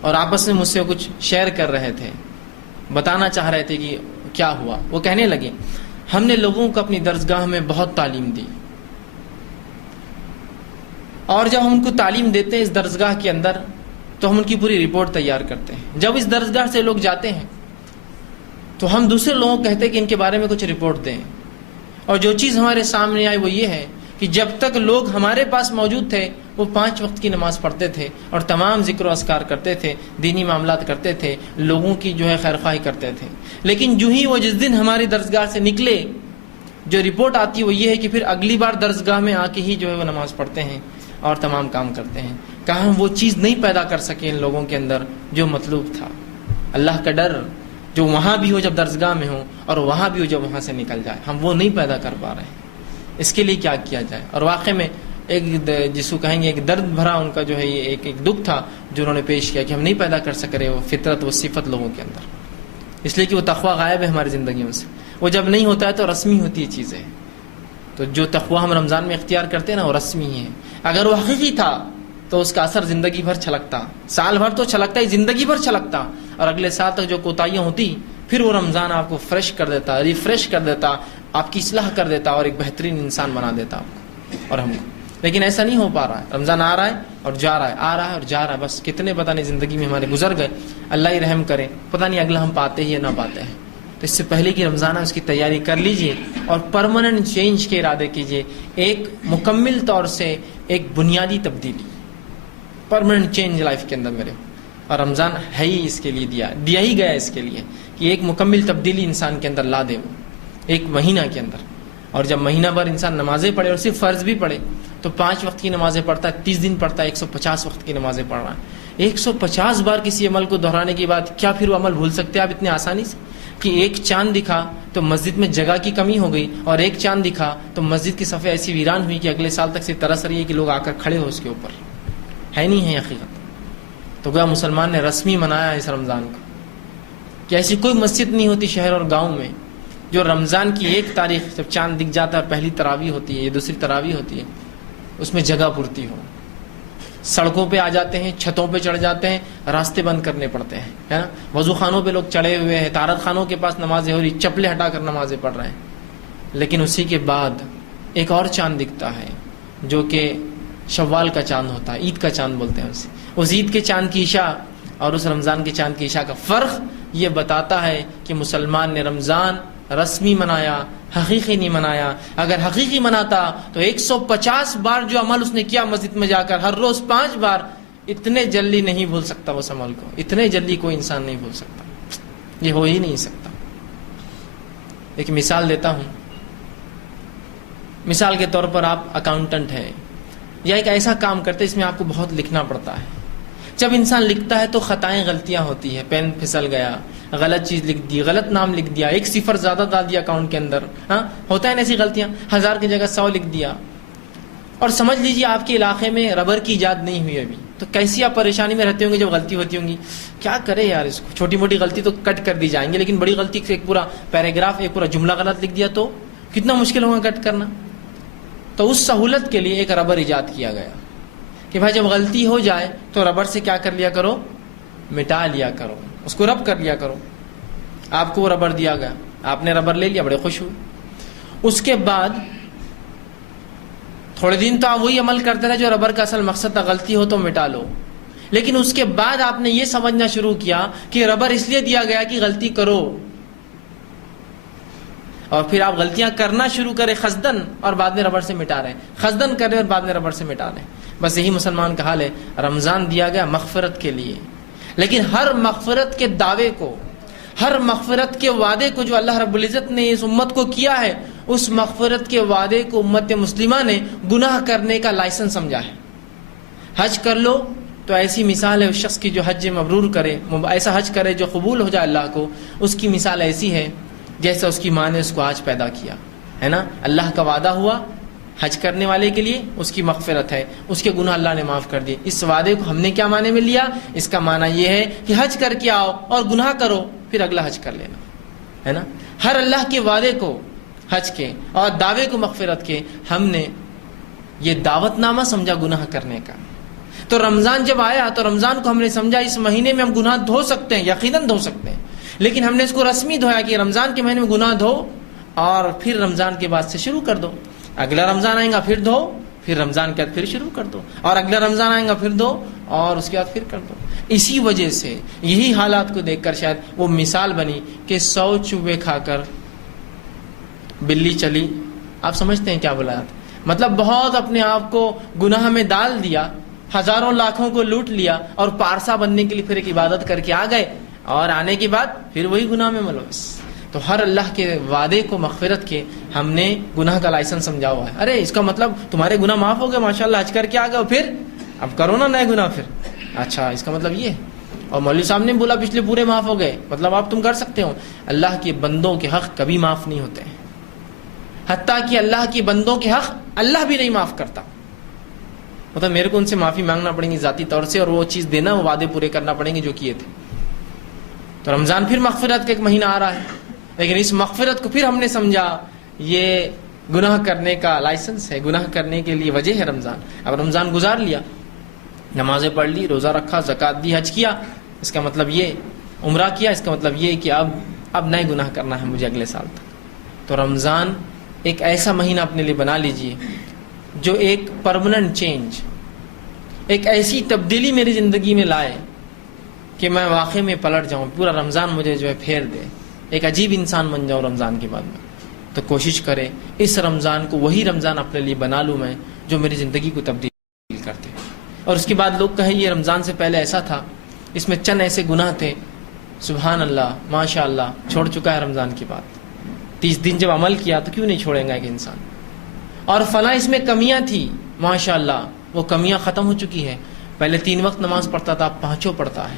اور آپس میں مجھ سے کچھ شیئر کر رہے تھے, بتانا چاہ رہے تھے کہ کیا ہوا. وہ کہنے لگے, ہم نے لوگوں کو اپنی درسگاہ میں بہت تعلیم دی, اور جب ہم ان کو تعلیم دیتے ہیں اس درسگاہ کے اندر تو ہم ان کی پوری رپورٹ تیار کرتے ہیں. جب اس درسگاہ سے لوگ جاتے ہیں تو ہم دوسرے لوگوں کو کہتے ہیں کہ ان کے بارے میں کچھ رپورٹ دیں, اور جو چیز ہمارے سامنے آئی وہ یہ ہے کہ جب تک لوگ ہمارے پاس موجود تھے وہ 5 وقت کی نماز پڑھتے تھے اور تمام ذکر و اذکار کرتے تھے, دینی معاملات کرتے تھے, لوگوں کی جو ہے خیرخواہی کرتے تھے. لیکن جو ہی وہ جس دن ہماری درسگاہ سے نکلے, جو رپورٹ آتی وہ یہ ہے کہ پھر اگلی بار درسگاہ میں آ کے ہی جو ہے وہ نماز پڑھتے ہیں اور تمام کام کرتے ہیں. کہاں ہم وہ چیز نہیں پیدا کر سکے ان لوگوں کے اندر جو مطلوب تھا, اللہ کا ڈر جو وہاں بھی ہو جب درسگاہ میں ہو, اور وہاں بھی ہو جب وہاں سے نکل جائے, ہم وہ نہیں پیدا کر پا رہے ہیں. اس کے لیے کیا کیا جائے؟ اور واقع میں ایک جس کو کہیں گے ایک درد بھرا ان کا جو ہے یہ ایک دکھ تھا جو انہوں نے پیش کیا کہ ہم نہیں پیدا کر سک رہے وہ فطرت, وہ صفت لوگوں کے اندر, اس لیے کہ وہ تقویٰ غائب ہے ہماری زندگیوں سے. وہ جب نہیں ہوتا ہے تو رسمی ہوتی ہے چیزیں. تو جو تقویٰ ہم رمضان میں اختیار کرتے ہیں نا وہ رسمی ہے. اگر وہ حقیقی تھا تو اس کا اثر زندگی بھر چھلکتا, سال بھر تو چھلکتا ہی, زندگی بھر چھلکتا, اور اگلے سال تک جو کوتاہیاں ہوتی پھر وہ رمضان آپ کو فریش کر دیتا, ریفریش کر دیتا, آپ کی اصلاح کر دیتا اور ایک بہترین انسان بنا دیتا آپ کو اور ہم کو. لیکن ایسا نہیں ہو پا رہا ہے. رمضان آ رہا ہے اور جا رہا ہے, آ رہا ہے اور جا رہا ہے, بس کتنے پتہ نہیں زندگی میں ہمارے گزر گئے. اللہ ہی رحم کرے, پتہ نہیں اگلا ہم پاتے ہیں یا نہ پاتے ہیں. تو اس سے پہلے کہ رمضان ہے اس کی تیاری کر لیجئے اور پرماننٹ چینج کے ارادے کیجئے, ایک مکمل طور سے ایک بنیادی تبدیلی, پرماننٹ چینج لائف کے اندر میرے. اور رمضان ہے ہی اس کے لیے, دیا ہی گیا اس کے لیے کہ ایک مکمل تبدیلی انسان کے اندر لا دے وہ ایک مہینہ کے اندر. اور جب مہینہ بھر انسان نمازیں پڑھے, اور صرف فرض بھی پڑھے, تو 5 وقت کی نمازیں پڑھتا ہے, 30 دن پڑھتا ہے, 150 وقت کی نمازیں پڑھ رہا ہے. 150 بار کسی عمل کو دہرانے کے بعد کیا پھر وہ عمل بھول سکتے ہیں آپ اتنے آسانی سے؟ کہ ایک چاند دکھا تو مسجد میں جگہ کی کمی ہو گئی, اور ایک چاند دکھا تو مسجد کی صفحے ایسی ویران ہوئی کہ اگلے سال تک سے ترس رہی ہے کہ لوگ آ کر کھڑے ہو اس کے اوپر. ہے نہیں ہے حقیقت. تو گویا مسلمان نے رسمی منایا اس رمضان کو کہ ایسی کوئی مسجد نہیں ہوتی شہر اور گاؤں میں جو رمضان کی 1 تاریخ جب چاند دکھ جاتا ہے, پہلی تراویح ہوتی ہے, یہ دوسری تراویح ہوتی ہے, اس میں جگہ پورتی ہو. سڑکوں پہ آ جاتے ہیں, چھتوں پہ چڑھ جاتے ہیں, راستے بند کرنے پڑتے ہیں, ہے نا. وضو خانوں پہ لوگ چڑھے ہوئے ہیں, طہارت خانوں کے پاس نمازیں ہو رہی, چپلیں ہٹا کر نمازیں پڑھ رہے ہیں. لیکن اسی کے بعد ایک اور چاند دکھتا ہے جو کہ شوال کا چاند ہوتا ہے, عید کا چاند بولتے ہیں اسے. اس عید کے چاند کی عشاء اور اس رمضان کے چاند کی عشاء کا فرق یہ بتاتا ہے کہ مسلمان نے رمضان رسمی منایا, حقیقی نہیں منایا. اگر حقیقی مناتا تو 150 بار جو عمل اس نے کیا مسجد میں جا کر, ہر روز 5 بار, اتنے جلدی نہیں بھول سکتا اس عمل کو. اتنے جلدی کوئی انسان نہیں بھول سکتا, یہ ہو ہی نہیں سکتا. ایک مثال دیتا ہوں. مثال کے طور پر آپ اکاؤنٹنٹ ہیں یا ایک ایسا کام کرتے اس میں آپ کو بہت لکھنا پڑتا ہے. جب انسان لکھتا ہے تو خطائیں, غلطیاں ہوتی ہیں, پین پھسل گیا, غلط چیز لکھ دی, غلط نام لکھ دیا, 1 صفر زیادہ ڈال دیا اکاؤنٹ کے اندر, ہاں ہوتا ہے نا ایسی غلطیاں, 1000 کی جگہ 100 لکھ دیا. اور سمجھ لیجیے آپ کے علاقے میں ربر کی ایجاد نہیں ہوئی ابھی, تو کیسی آپ پریشانی میں رہتے ہوں گے جب غلطی ہوتی ہوں گی. کیا کرے یار اس کو, چھوٹی موٹی غلطی تو کٹ کر دی جائیں گے, لیکن بڑی غلطی سے ایک پورا پیراگراف, ایک پورا جملہ غلط لکھ دیا تو کتنا مشکل ہوگا کٹ کرنا. تو اس سہولت کے لیے ایک ربر ایجاد کیا گیا کہ بھائی جب غلطی ہو جائے تو ربر سے کیا کر لیا کرو, مٹا لیا کرو, اس کو رب کر لیا کرو. آپ کو وہ ربر دیا گیا, آپ نے ربر لے لیا, بڑے خوش ہوئے. اس کے بعد تھوڑے دن تو آپ وہی عمل کرتے رہے جو ربر کا اصل مقصد تھا, غلطی ہو تو مٹا لو. لیکن اس کے بعد آپ نے یہ سمجھنا شروع کیا کہ ربر اس لیے دیا گیا کہ غلطی کرو, اور پھر آپ غلطیاں کرنا شروع کرے خزدن, اور بعد میں ربر سے مٹا رہے ہیں, خزدن کر رہے اور بعد میں ربر سے مٹا رہے ہیں. بس یہی مسلمان کا حال ہے. رمضان دیا گیا مغفرت کے لیے, لیکن ہر مغفرت کے دعوے کو, ہر مغفرت کے وعدے کو جو اللہ رب العزت نے اس امت کو کیا ہے, اس مغفرت کے وعدے کو امت مسلمہ نے گناہ کرنے کا لائسنس سمجھا ہے. حج کر لو تو ایسی مثال ہے اس شخص کی جو حج مبرور کرے، ایسا حج کرے جو قبول ہو جائے اللہ کو. اس کی مثال ایسی ہے جیسے اس کی ماں نے اس کو آج پیدا کیا ہے نا. اللہ کا وعدہ ہوا حج کرنے والے کے لیے، اس کی مغفرت ہے، اس کے گناہ اللہ نے معاف کر دیے. اس وعدے کو ہم نے کیا معنی میں لیا؟ اس کا معنی یہ ہے کہ حج کر کے آؤ اور گناہ کرو، پھر اگلا حج کر لینا ہے نا. ہر اللہ کے وعدے کو، حج کے اور دعوے کو مغفرت کے، ہم نے یہ دعوت نامہ سمجھا گناہ کرنے کا. تو رمضان جب آیا تو رمضان کو ہم نے سمجھا اس مہینے میں ہم گناہ دھو سکتے ہیں، یقیناً دھو سکتے ہیں، لیکن ہم نے اس کو رسمی دھویا کہ رمضان کے مہینے میں گناہ دھو اور پھر رمضان کے بعد سے شروع کر دو. اگلا رمضان آئے گا پھر دھو، پھر رمضان کے بعد پھر شروع کر دو، اور اگلا رمضان آئے گا پھر دھو، اور اس کے بعد پھر کر دو. اسی وجہ سے یہی حالات کو دیکھ کر شاید وہ مثال بنی کہ 100 چوبے کھا کر بلی چلی. آپ سمجھتے ہیں کیا بولا؟ مطلب بہت اپنے آپ کو گناہ میں ڈال دیا، ہزاروں لاکھوں کو لوٹ لیا، اور پارسا بننے کے لیے پھر ایک عبادت کر کے آ گئے، اور آنے کے بعد پھر وہی گناہ میں ملوث. تو ہر اللہ کے وعدے کو مغفرت کے ہم نے گناہ کا لائسنس سمجھا ہوا ہے. ارے اس کا مطلب تمہارے گناہ معاف ہو گئے، ماشاءاللہ حج کر کے آ گئے، پھر اب کرو نا نئے گناہ پھر. اچھا اس کا مطلب یہ. اور مولوی صاحب نے بولا پچھلے پورے معاف ہو گئے، مطلب آپ تم کر سکتے ہو. اللہ کے بندوں کے حق کبھی معاف نہیں ہوتے ہیں، حتیٰ کہ اللہ کے بندوں کے حق اللہ بھی نہیں معاف کرتا. مطلب میرے کو ان سے معافی مانگنا پڑیں گی ذاتی طور سے، اور وہ چیز دینا، وہ وعدے پورے کرنا پڑیں گے جو کیے تھے. تو رمضان پھر مغفرت کا ایک مہینہ آ رہا ہے، لیکن اس مغفرت کو پھر ہم نے سمجھا یہ گناہ کرنے کا لائسنس ہے، گناہ کرنے کے لیے وجہ ہے رمضان. اب رمضان گزار لیا، نمازیں پڑھ لی، روزہ رکھا، زکوٰۃ دی، حج کیا، اس کا مطلب یہ، عمرہ کیا، اس کا مطلب یہ کہ اب نئے گناہ کرنا ہے مجھے اگلے سال تک. تو رمضان ایک ایسا مہینہ اپنے لیے بنا لیجئے جو ایک پرماننٹ چینج، ایک ایسی تبدیلی میری زندگی میں لائے کہ میں واقعی میں پلٹ جاؤں، پورا رمضان مجھے جو ہے پھیر دے، ایک عجیب انسان بن جاؤں رمضان کے بعد میں. تو کوشش کرے اس رمضان کو وہی رمضان اپنے لیے بنا لوں میں جو میری زندگی کو تبدیل کرتے. اور اس کے بعد لوگ کہیں یہ رمضان سے پہلے ایسا تھا، اس میں چند ایسے گناہ تھے، سبحان اللہ ماشاء اللہ چھوڑ چکا ہے رمضان کے بعد. 30 دن جب عمل کیا تو کیوں نہیں چھوڑیں گا ایک انسان. اور فلاں اس میں کمیاں تھی، ماشاء اللہ وہ کمیاں ختم ہو چکی ہے. پہلے 3 وقت نماز پڑھتا تھا، اب 5 پڑھتا ہے.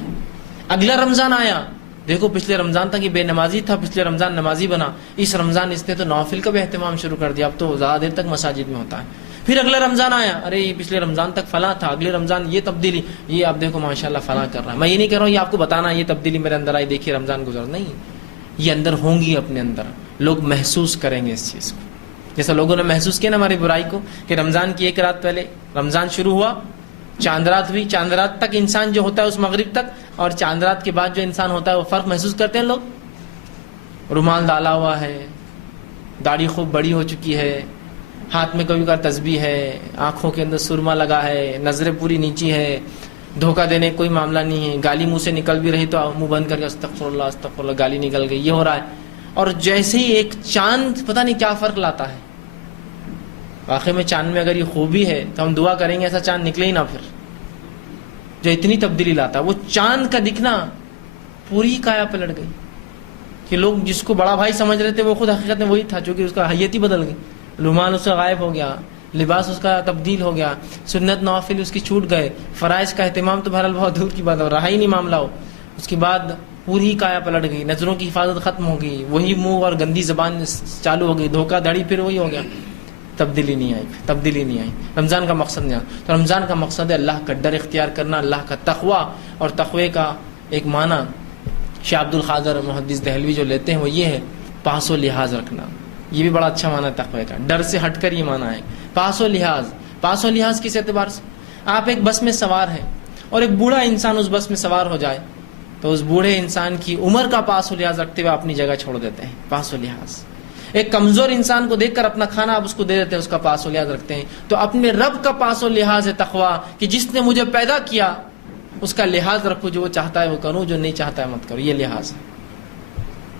اگلا رمضان آیا، دیکھو پچھلے رمضان تک یہ بے نمازی تھا، پچھلے رمضان نمازی بنا، اس رمضان اس نے تو نوافل کا بھی اہتمام شروع کر دیا، اب تو زیادہ دیر تک مساجد میں ہوتا ہے. پھر اگلا رمضان آیا، ارے یہ پچھلے رمضان تک فلاں تھا، اگلے رمضان یہ تبدیلی، یہ اب دیکھو ماشاءاللہ فلاں کر رہا ہے. میں یہ نہیں کہہ رہا ہوں یہ آپ کو بتانا یہ تبدیلی میرے اندر آئی، دیکھیے رمضان گزر، نہیں، یہ اندر ہوں گی اپنے اندر، لوگ محسوس کریں گے اس چیز کو. جیسا لوگوں نے محسوس کیا نا ہماری برائی کو، کہ رمضان کی 1 رات پہلے رمضان شروع ہوا، چاند رات ہوئی، چاند رات تک انسان جو ہوتا ہے اس مغرب تک، اور چاند رات کے بعد جو انسان ہوتا ہے وہ فرق محسوس کرتے ہیں لوگ. رومال ڈالا ہوا ہے، داڑھی خوب بڑی ہو چکی ہے، ہاتھ میں کبھی کبھار تسبیح ہے، آنکھوں کے اندر سرما لگا ہے، نظریں پوری نیچی ہے، دھوکہ دینے کوئی معاملہ نہیں ہے، گالی منہ سے نکل بھی رہی تو منہ بند کر کے استغفر اللہ استغفر اللہ، گالی نکل گئی، یہ ہو رہا ہے. اور جیسے ہی ایک چاند پتہ نہیں کیا فرق لاتا ہے. واقعی میں چاند میں اگر یہ خوبی ہے تو ہم دعا کریں گے ایسا چاند نکلے ہی نہ، پھر جو اتنی تبدیلی لاتا ہے. وہ چاند کا دکھنا پوری کایا پلٹ گئی، کہ لوگ جس کو بڑا بھائی سمجھ رہے تھے وہ خود حقیقت میں وہی تھا، چونکہ اس کا حیت ہی بدل گئی. رومال اس کا غائب ہو گیا، لباس اس کا تبدیل ہو گیا، سنت نوافل اس کی چھوٹ گئے، فرائض کا اہتمام تو بہرحال بہت دور کی بات ہے، رہا ہی نہیں معاملہ ہو. اس کے بعد پوری کایا پلٹ گئی، نظروں کی حفاظت ختم ہو گئی، وہی منہ اور گندی زبان چالو ہو گئی، دھوکہ دھڑی پھر وہی ہو گیا. تبدیلی نہیں آئی، تبدیلی نہیں آئی. رمضان کا مقصد نہیں آیا. تو رمضان کا مقصد ہے اللہ کا ڈر اختیار کرنا، اللہ کا تقوی. اور تقوی کا ایک معنی شیخ عبد القادر محدث دہلوی جو لیتے ہیں وہ یہ ہے، پاس و لحاظ رکھنا. یہ بھی بڑا اچھا معنی ہے تقوی کا، ڈر سے ہٹ کر یہ معنی ہے پاس و لحاظ. پاس و لحاظ کس اعتبار سے؟ آپ ایک بس میں سوار ہیں اور ایک بوڑھا انسان اس بس میں سوار ہو جائے تو اس بوڑھے انسان کی عمر کا پاس و لحاظ رکھتے ہوئے اپنی جگہ چھوڑ دیتے ہیں، پاس و لحاظ. ایک کمزور انسان کو دیکھ کر اپنا کھانا آپ اس کو دے دیتے ہیں، اس کا پاس و لحاظ رکھتے ہیں. تو اپنے رب کا پاس و لحاظ ہے تقوی، کہ جس نے مجھے پیدا کیا اس کا لحاظ رکھو، جو وہ چاہتا ہے وہ کروں، جو نہیں چاہتا ہے مت کرو، یہ لحاظ ہے.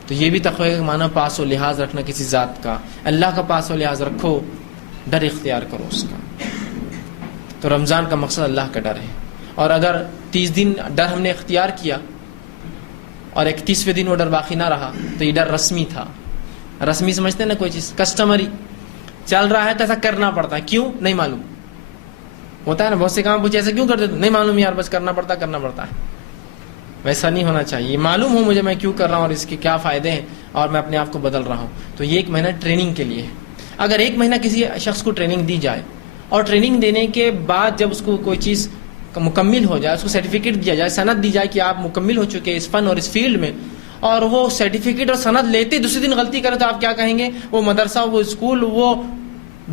تو یہ بھی تقوی کا معنی پاس و لحاظ رکھنا کسی ذات کا. اللہ کا پاس و لحاظ رکھو، ڈر اختیار کرو اس کا. تو رمضان کا مقصد اللہ کا ڈر ہے. اور اگر 30 دن ڈر ہم نے اختیار کیا اور 31ویں دن وہ ڈر باقی نہ رہا تو یہ ڈر رسمی تھا. رسمی سمجھتے ہیں نا کوئی چیز کسٹمری چل رہا ہے تو ایسا کرنا پڑتا ہے، کیوں نہیں معلوم. ہوتا ہے نا بہت سے کام پوچھے ایسا کیوں کرتے تو نہیں معلوم یار بس کرنا پڑتا ہے. ویسا نہیں ہونا چاہیے. معلوم ہو مجھے میں کیوں کر رہا ہوں اور اس کے کیا فائدے ہیں اور میں اپنے آپ کو بدل رہا ہوں. تو یہ 1 مہینہ ٹریننگ کے لیے ہے. اگر 1 مہینہ کسی شخص کو ٹریننگ دی جائے اور ٹریننگ دینے کے بعد جب اس کو کوئی چیز مکمل ہو جائے, اس کو سرٹیفکیٹ دیا جائے, سند دی جائے کہ آپ مکمل ہو چکے اس فن اور اس فیلڈ میں, اور وہ سرٹیفکیٹ اور سند لیتے دوسرے دن غلطی کرے تو آپ کیا کہیں گے؟ وہ مدرسہ, وہ اسکول, وہ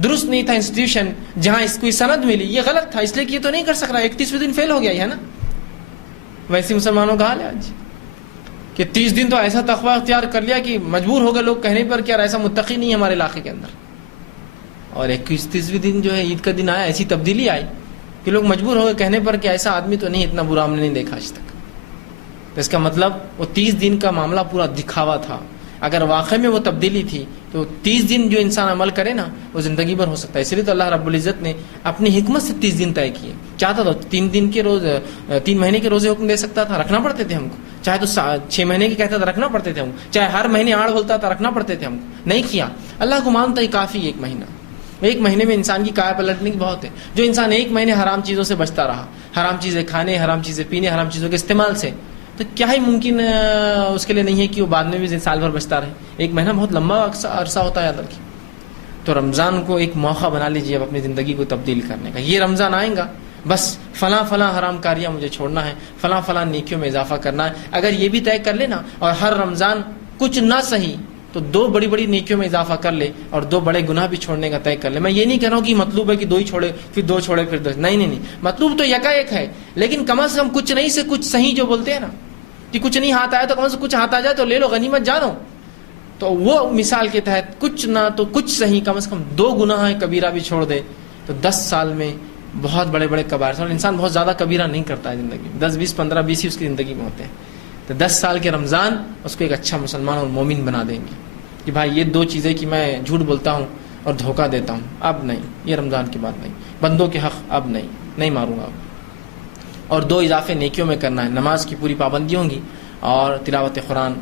درست نہیں تھا, انسٹیٹیوشن جہاں اس کو سند ملی یہ غلط تھا, اس لیے کہ یہ تو نہیں کر سک رہا, 31ویں دن فیل ہو گیا ہے نا. ویسے مسلمانوں کا حال ہے آج کہ 30 دن تو ایسا تقوی اختیار کر لیا کہ مجبور ہو گئے لوگ کہنے پر کہ یار ایسا متقی نہیں ہے ہمارے علاقے کے اندر. اور 31ویں دن جو ہے عید کا دن آیا, ایسی تبدیلی آئی کہ لوگ مجبور ہو گئے کہنے پر کہ ایسا آدمی تو نہیں, اتنا برا ہم نے نہیں دیکھا آج تک. تو اس کا مطلب وہ 30 دن کا معاملہ پورا دکھاوا تھا. اگر واقعی میں وہ تبدیلی تھی تو 30 دن جو انسان عمل کرے نا وہ زندگی بھر ہو سکتا ہے. اس لیے تو اللہ رب العزت نے اپنی حکمت سے 30 دن طے کیے. چاہتا تو 3 مہینے کے روزے حکم دے سکتا تھا, رکھنا پڑتے تھے ہم کو. چاہے تو 6 مہینے کے کہتا تھا, رکھنا پڑتے تھے ہم کو. چاہے ہر مہینے آڑ بولتا تھا, رکھنا پڑتے تھے ہم کو. نہیں کیا. اللہ کو مانتا ہی کافی 1 مہینہ. 1 مہینے میں انسان کی کایا پلٹنے کی بہت ہے. جو انسان 1 مہینے حرام چیزوں سے بچتا رہا, حرام چیزیں کھانے, حرام چیزیں پینے, حرام چیزوں کے استعمال سے, تو کیا ہی ممکن اس کے لیے نہیں ہے کہ وہ بعد میں بھی سال بھر بچتا رہے. 1 مہینہ بہت لمبا عرصہ ہوتا ہے یاد رکھیے. تو رمضان کو ایک موقع بنا لیجیے اب اپنی زندگی کو تبدیل کرنے کا. یہ رمضان آئے گا بس فلاں حرام کاریاں مجھے چھوڑنا ہے, فلاں نیکیوں میں اضافہ کرنا ہے. اگر یہ بھی طے کر لینا اور ہر رمضان کچھ نہ صحیح تو 2 بڑی نیکیوں میں اضافہ کر لے اور 2 بڑے گناہ بھی چھوڑنے کا طے کر لے. میں یہ نہیں کہہ رہا ہوں کہ مطلوب ہے کہ 2 ہی چھوڑے پھر 2 چھوڑے پھر 2. نہیں, مطلوب تو یکایک ہے, لیکن کم از کم کچھ نہیں سے کچھ صحیح جو بولتے ہیں نا کہ کچھ نہیں ہاتھ آیا تو کم از کم کچھ ہاتھ آ جائے تو لے لو, غنیمت جانو. تو وہ مثال کے تحت کچھ نہ تو کچھ صحیح, کم از کم 2 گناہ کبیرہ بھی چھوڑ دے تو 10 سال میں بہت بڑے کبائر. اور انسان بہت زیادہ کبیرہ نہیں کرتا ہے زندگی میں, 10 20 15 20 ہی اس کی زندگی میں ہوتے ہیں. تو 10 سال کے رمضان اس کو ایک اچھا مسلمان اور مومن بنا دیں گے کہ بھائی یہ 2 چیزیں کہ میں جھوٹ بولتا ہوں اور دھوکہ دیتا ہوں, اب نہیں, یہ رمضان کی بات نہیں. بندوں کے حق اب نہیں ماروں گا اب. اور 2 اضافے نیکیوں میں کرنا ہے. نماز کی پوری پابندی ہوں گی اور تلاوت قرآن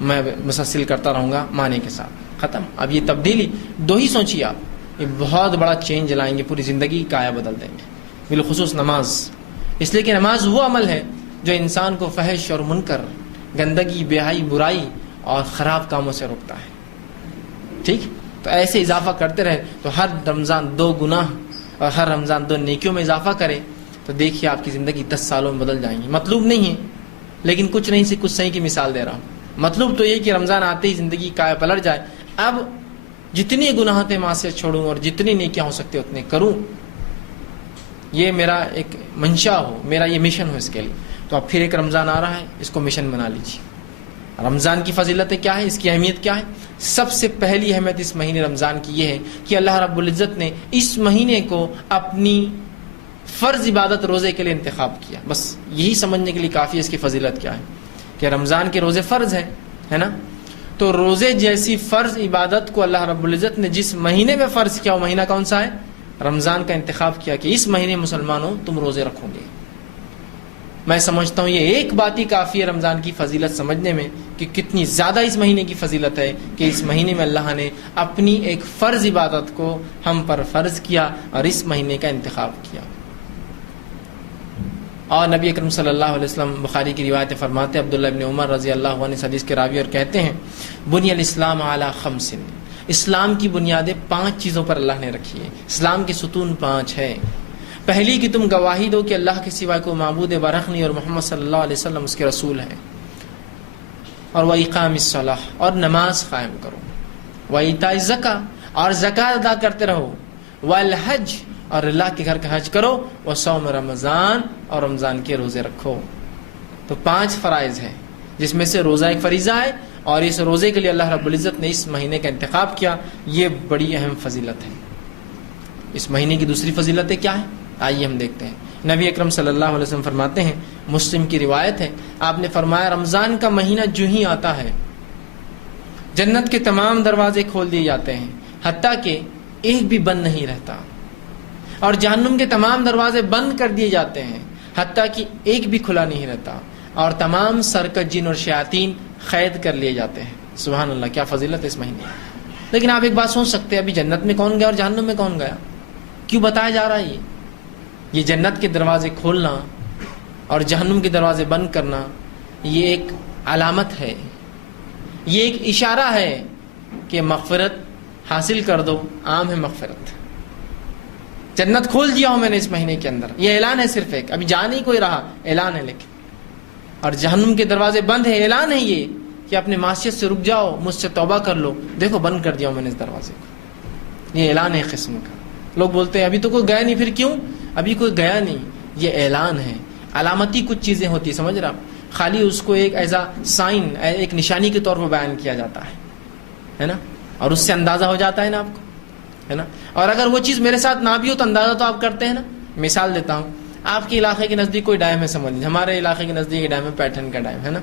میں مسلسل کرتا رہوں گا معنی کے ساتھ. ختم. اب یہ تبدیلی 2 ہی سوچیے آپ, یہ بہت بڑا چینج لائیں گے, پوری زندگی کا کایا بدل دیں گے. بالخصوص نماز, اس لیے کہ نماز وہ عمل ہے جو انسان کو فحش اور منکر, گندگی, بے-حیائی, برائی اور خراب کاموں سے روکتا ہے. ٹھیک, تو ایسے اضافہ کرتے رہے تو ہر رمضان 2 گناہ اور ہر رمضان 2 نیکیوں میں اضافہ کرے تو دیکھیے آپ کی زندگی 10 سالوں میں بدل جائیں گی. مطلوب نہیں ہے لیکن کچھ نہیں سے کچھ صحیح کی مثال دے رہا ہوں. مطلب تو یہ کہ رمضان آتے ہی زندگی کایا پلٹ جائے. اب جتنی گناہ تھے معصیت چھوڑوں اور جتنی نیکیاں ہو سکتے اتنے کروں, یہ میرا ایک منشا ہو, میرا یہ مشن ہو اس کے لیے. تو اب پھر ایک رمضان آ رہا ہے, اس کو مشن بنا لیجیے. رمضان کی فضیلتیں کیا ہے, اس کی اہمیت کیا ہے؟ سب سے پہلی اہمیت اس مہینے رمضان کی یہ ہے کہ اللہ رب العزت نے اس مہینے کو اپنی فرض عبادت روزے کے لیے انتخاب کیا. بس یہی سمجھنے کے لیے کافی ہے اس کی فضیلت کیا ہے کہ رمضان کے روزے فرض ہیں, ہے نا. تو روزے جیسی فرض عبادت کو اللہ رب العزت نے جس مہینے میں فرض کیا, وہ مہینہ کون سا ہے؟ رمضان کا انتخاب کیا کہ اس مہینے مسلمانوں تم روزے رکھو گے. میں سمجھتا ہوں یہ ایک بات ہی کافی ہے رمضان کی فضیلت سمجھنے میں کہ کتنی زیادہ اس مہینے کی فضیلت ہے کہ اس مہینے میں اللہ نے اپنی ایک فرض عبادت کو ہم پر فرض کیا اور اس مہینے کا انتخاب کیا. اور نبی اکرم صلی اللہ علیہ وسلم بخاری کی روایت فرماتے ہیں, عبداللہ ابن عمر رضی اللہ عنہ حدیث کے راوی, اور کہتے ہیں بنی الاسلام علی 5, اسلام کی بنیادیں 5 چیزوں پر اللہ نے رکھی ہے. اسلام کے ستون 5 ہے. پہلی کہ تم گواہی دو کہ اللہ کے سوا کوئی معبود برحق نہیں اور محمد صلی اللہ علیہ وسلم اس کے رسول ہیں. اور وَإِقَامِ الصَّلَاةِ, اور نماز قائم کرو. وَإِيتَاءِ الزَّكَاةِ, اور زکات ادا کرتے رہو. وَالْحَجِّ, اور اللہ کے گھر کا حج کرو. وَصَوْمِ رمضان, اور رمضان کے روزے رکھو. تو 5 فرائض ہیں جس میں سے روزہ ایک فریضہ ہے, اور اس روزے کے لیے اللہ رب العزت نے اس مہینے کا انتخاب کیا. یہ بڑی اہم فضیلت ہے. اس مہینے کی دوسری فضیلتیں کیا ہیں, آئیے ہم دیکھتے ہیں. نبی اکرم صلی اللہ علیہ وسلم فرماتے ہیں, مسلم کی روایت ہے, آپ نے فرمایا رمضان کا مہینہ جو ہی آتا ہے جنت کے تمام دروازے کھول دیے جاتے ہیں حتیٰ کہ ایک بھی بند نہیں رہتا, اور جہنم کے تمام دروازے بند کر دیے جاتے ہیں حتیٰ کہ ایک بھی کھلا نہیں رہتا, اور تمام سرکش جن اور شیاطین قید کر لیے جاتے ہیں. سبحان اللہ, کیا فضیلت ہے اس مہینے. لیکن آپ ایک بات سوچ سکتے ہیں, ابھی جنت میں کون گیا اور جہنم میں کون گیا؟ کیوں بتایا جا رہا ہے یہ؟ یہ جنت کے دروازے کھولنا اور جہنم کے دروازے بند کرنا یہ ایک علامت ہے، یہ ایک اشارہ ہے کہ مغفرت حاصل کر دو، عام ہے مغفرت۔ جنت کھول دیا ہوں میں نے اس مہینے کے اندر، یہ اعلان ہے صرف ایک، ابھی جا نہیں کوئی رہا، اعلان ہے۔ لیکن اور جہنم کے دروازے بند ہے، اعلان ہے یہ کہ اپنے معصیت سے رک جاؤ، مجھ سے توبہ کر لو، دیکھو بند کر دیا ہوں میں نے اس دروازے کو۔ یہ اعلان ہے قسم کا۔ لوگ بولتے ہیں ابھی تو کوئی گیا نہیں، پھر کیوں؟ ابھی کوئی گیا نہیں، یہ اعلان ہے۔ علامتی کچھ چیزیں ہوتی ہیں، سمجھ رہا آپ، خالی اس کو ایک ایز اے سائن، ایک نشانی کے طور پر بیان کیا جاتا ہے نا، اور اس سے اندازہ ہو جاتا ہے نا آپ کو، ہے نا۔ اور اگر وہ چیز میرے ساتھ نہ بھی ہو تو اندازہ تو آپ کرتے ہیں نا۔ مثال دیتا ہوں، آپ کے علاقے کے نزدیک کوئی ڈیم ہے، سمجھ لیجیے ہمارے علاقے کے نزدیک ڈیم ہے، پیٹھن کا ڈیم ہے نا۔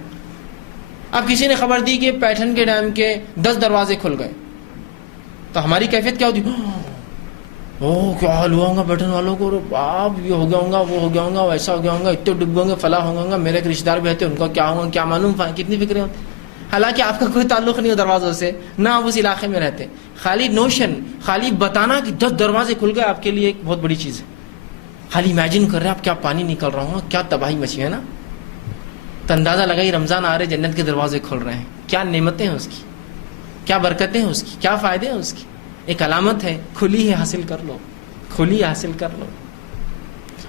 اب کسی نے خبر دی کہ پیٹھن کے ڈیم کے 10 دروازے کھل گئے، تو ہماری کیفیت کیا ہوتی؟ کیا حال ہوا ہوگا پیٹھن والوں کو، آپ یہ ہو گیا ہوگا، وہ ہو گیا ہوگا، ویسا ہو گیا ہوگا، اتنے ڈب گئے، فلاں ہو گا، میرے ایک رشتے دار بھی رہتے ان کا کیا ہوگا، کیا معلوم، کتنی فکریں ہوتی۔ حالانکہ آپ کا کوئی تعلق نہیں ہو دروازوں سے، نہ آپ اس علاقے میں رہتے، خالی نوشن، خالی بتانا کہ 10 دروازے کھل گئے آپ کے لیے ایک بہت بڑی چیز ہے۔ خالی امیجن کر رہے ہیں آپ، کیا پانی نکل رہا ہوگا، کیا تباہی مچی ہے نا۔ تو اندازہ لگائی رمضان آ رہے، جنت کے دروازے کھل رہے ہیں، کیا نعمتیں ہیں اس کی، کیا برکتیں ہیں اس کی، کیا فائدے ہیں اس کی۔ ایک علامت ہے، کھلی ہے، حاصل کر لو، کھلی حاصل کر لو۔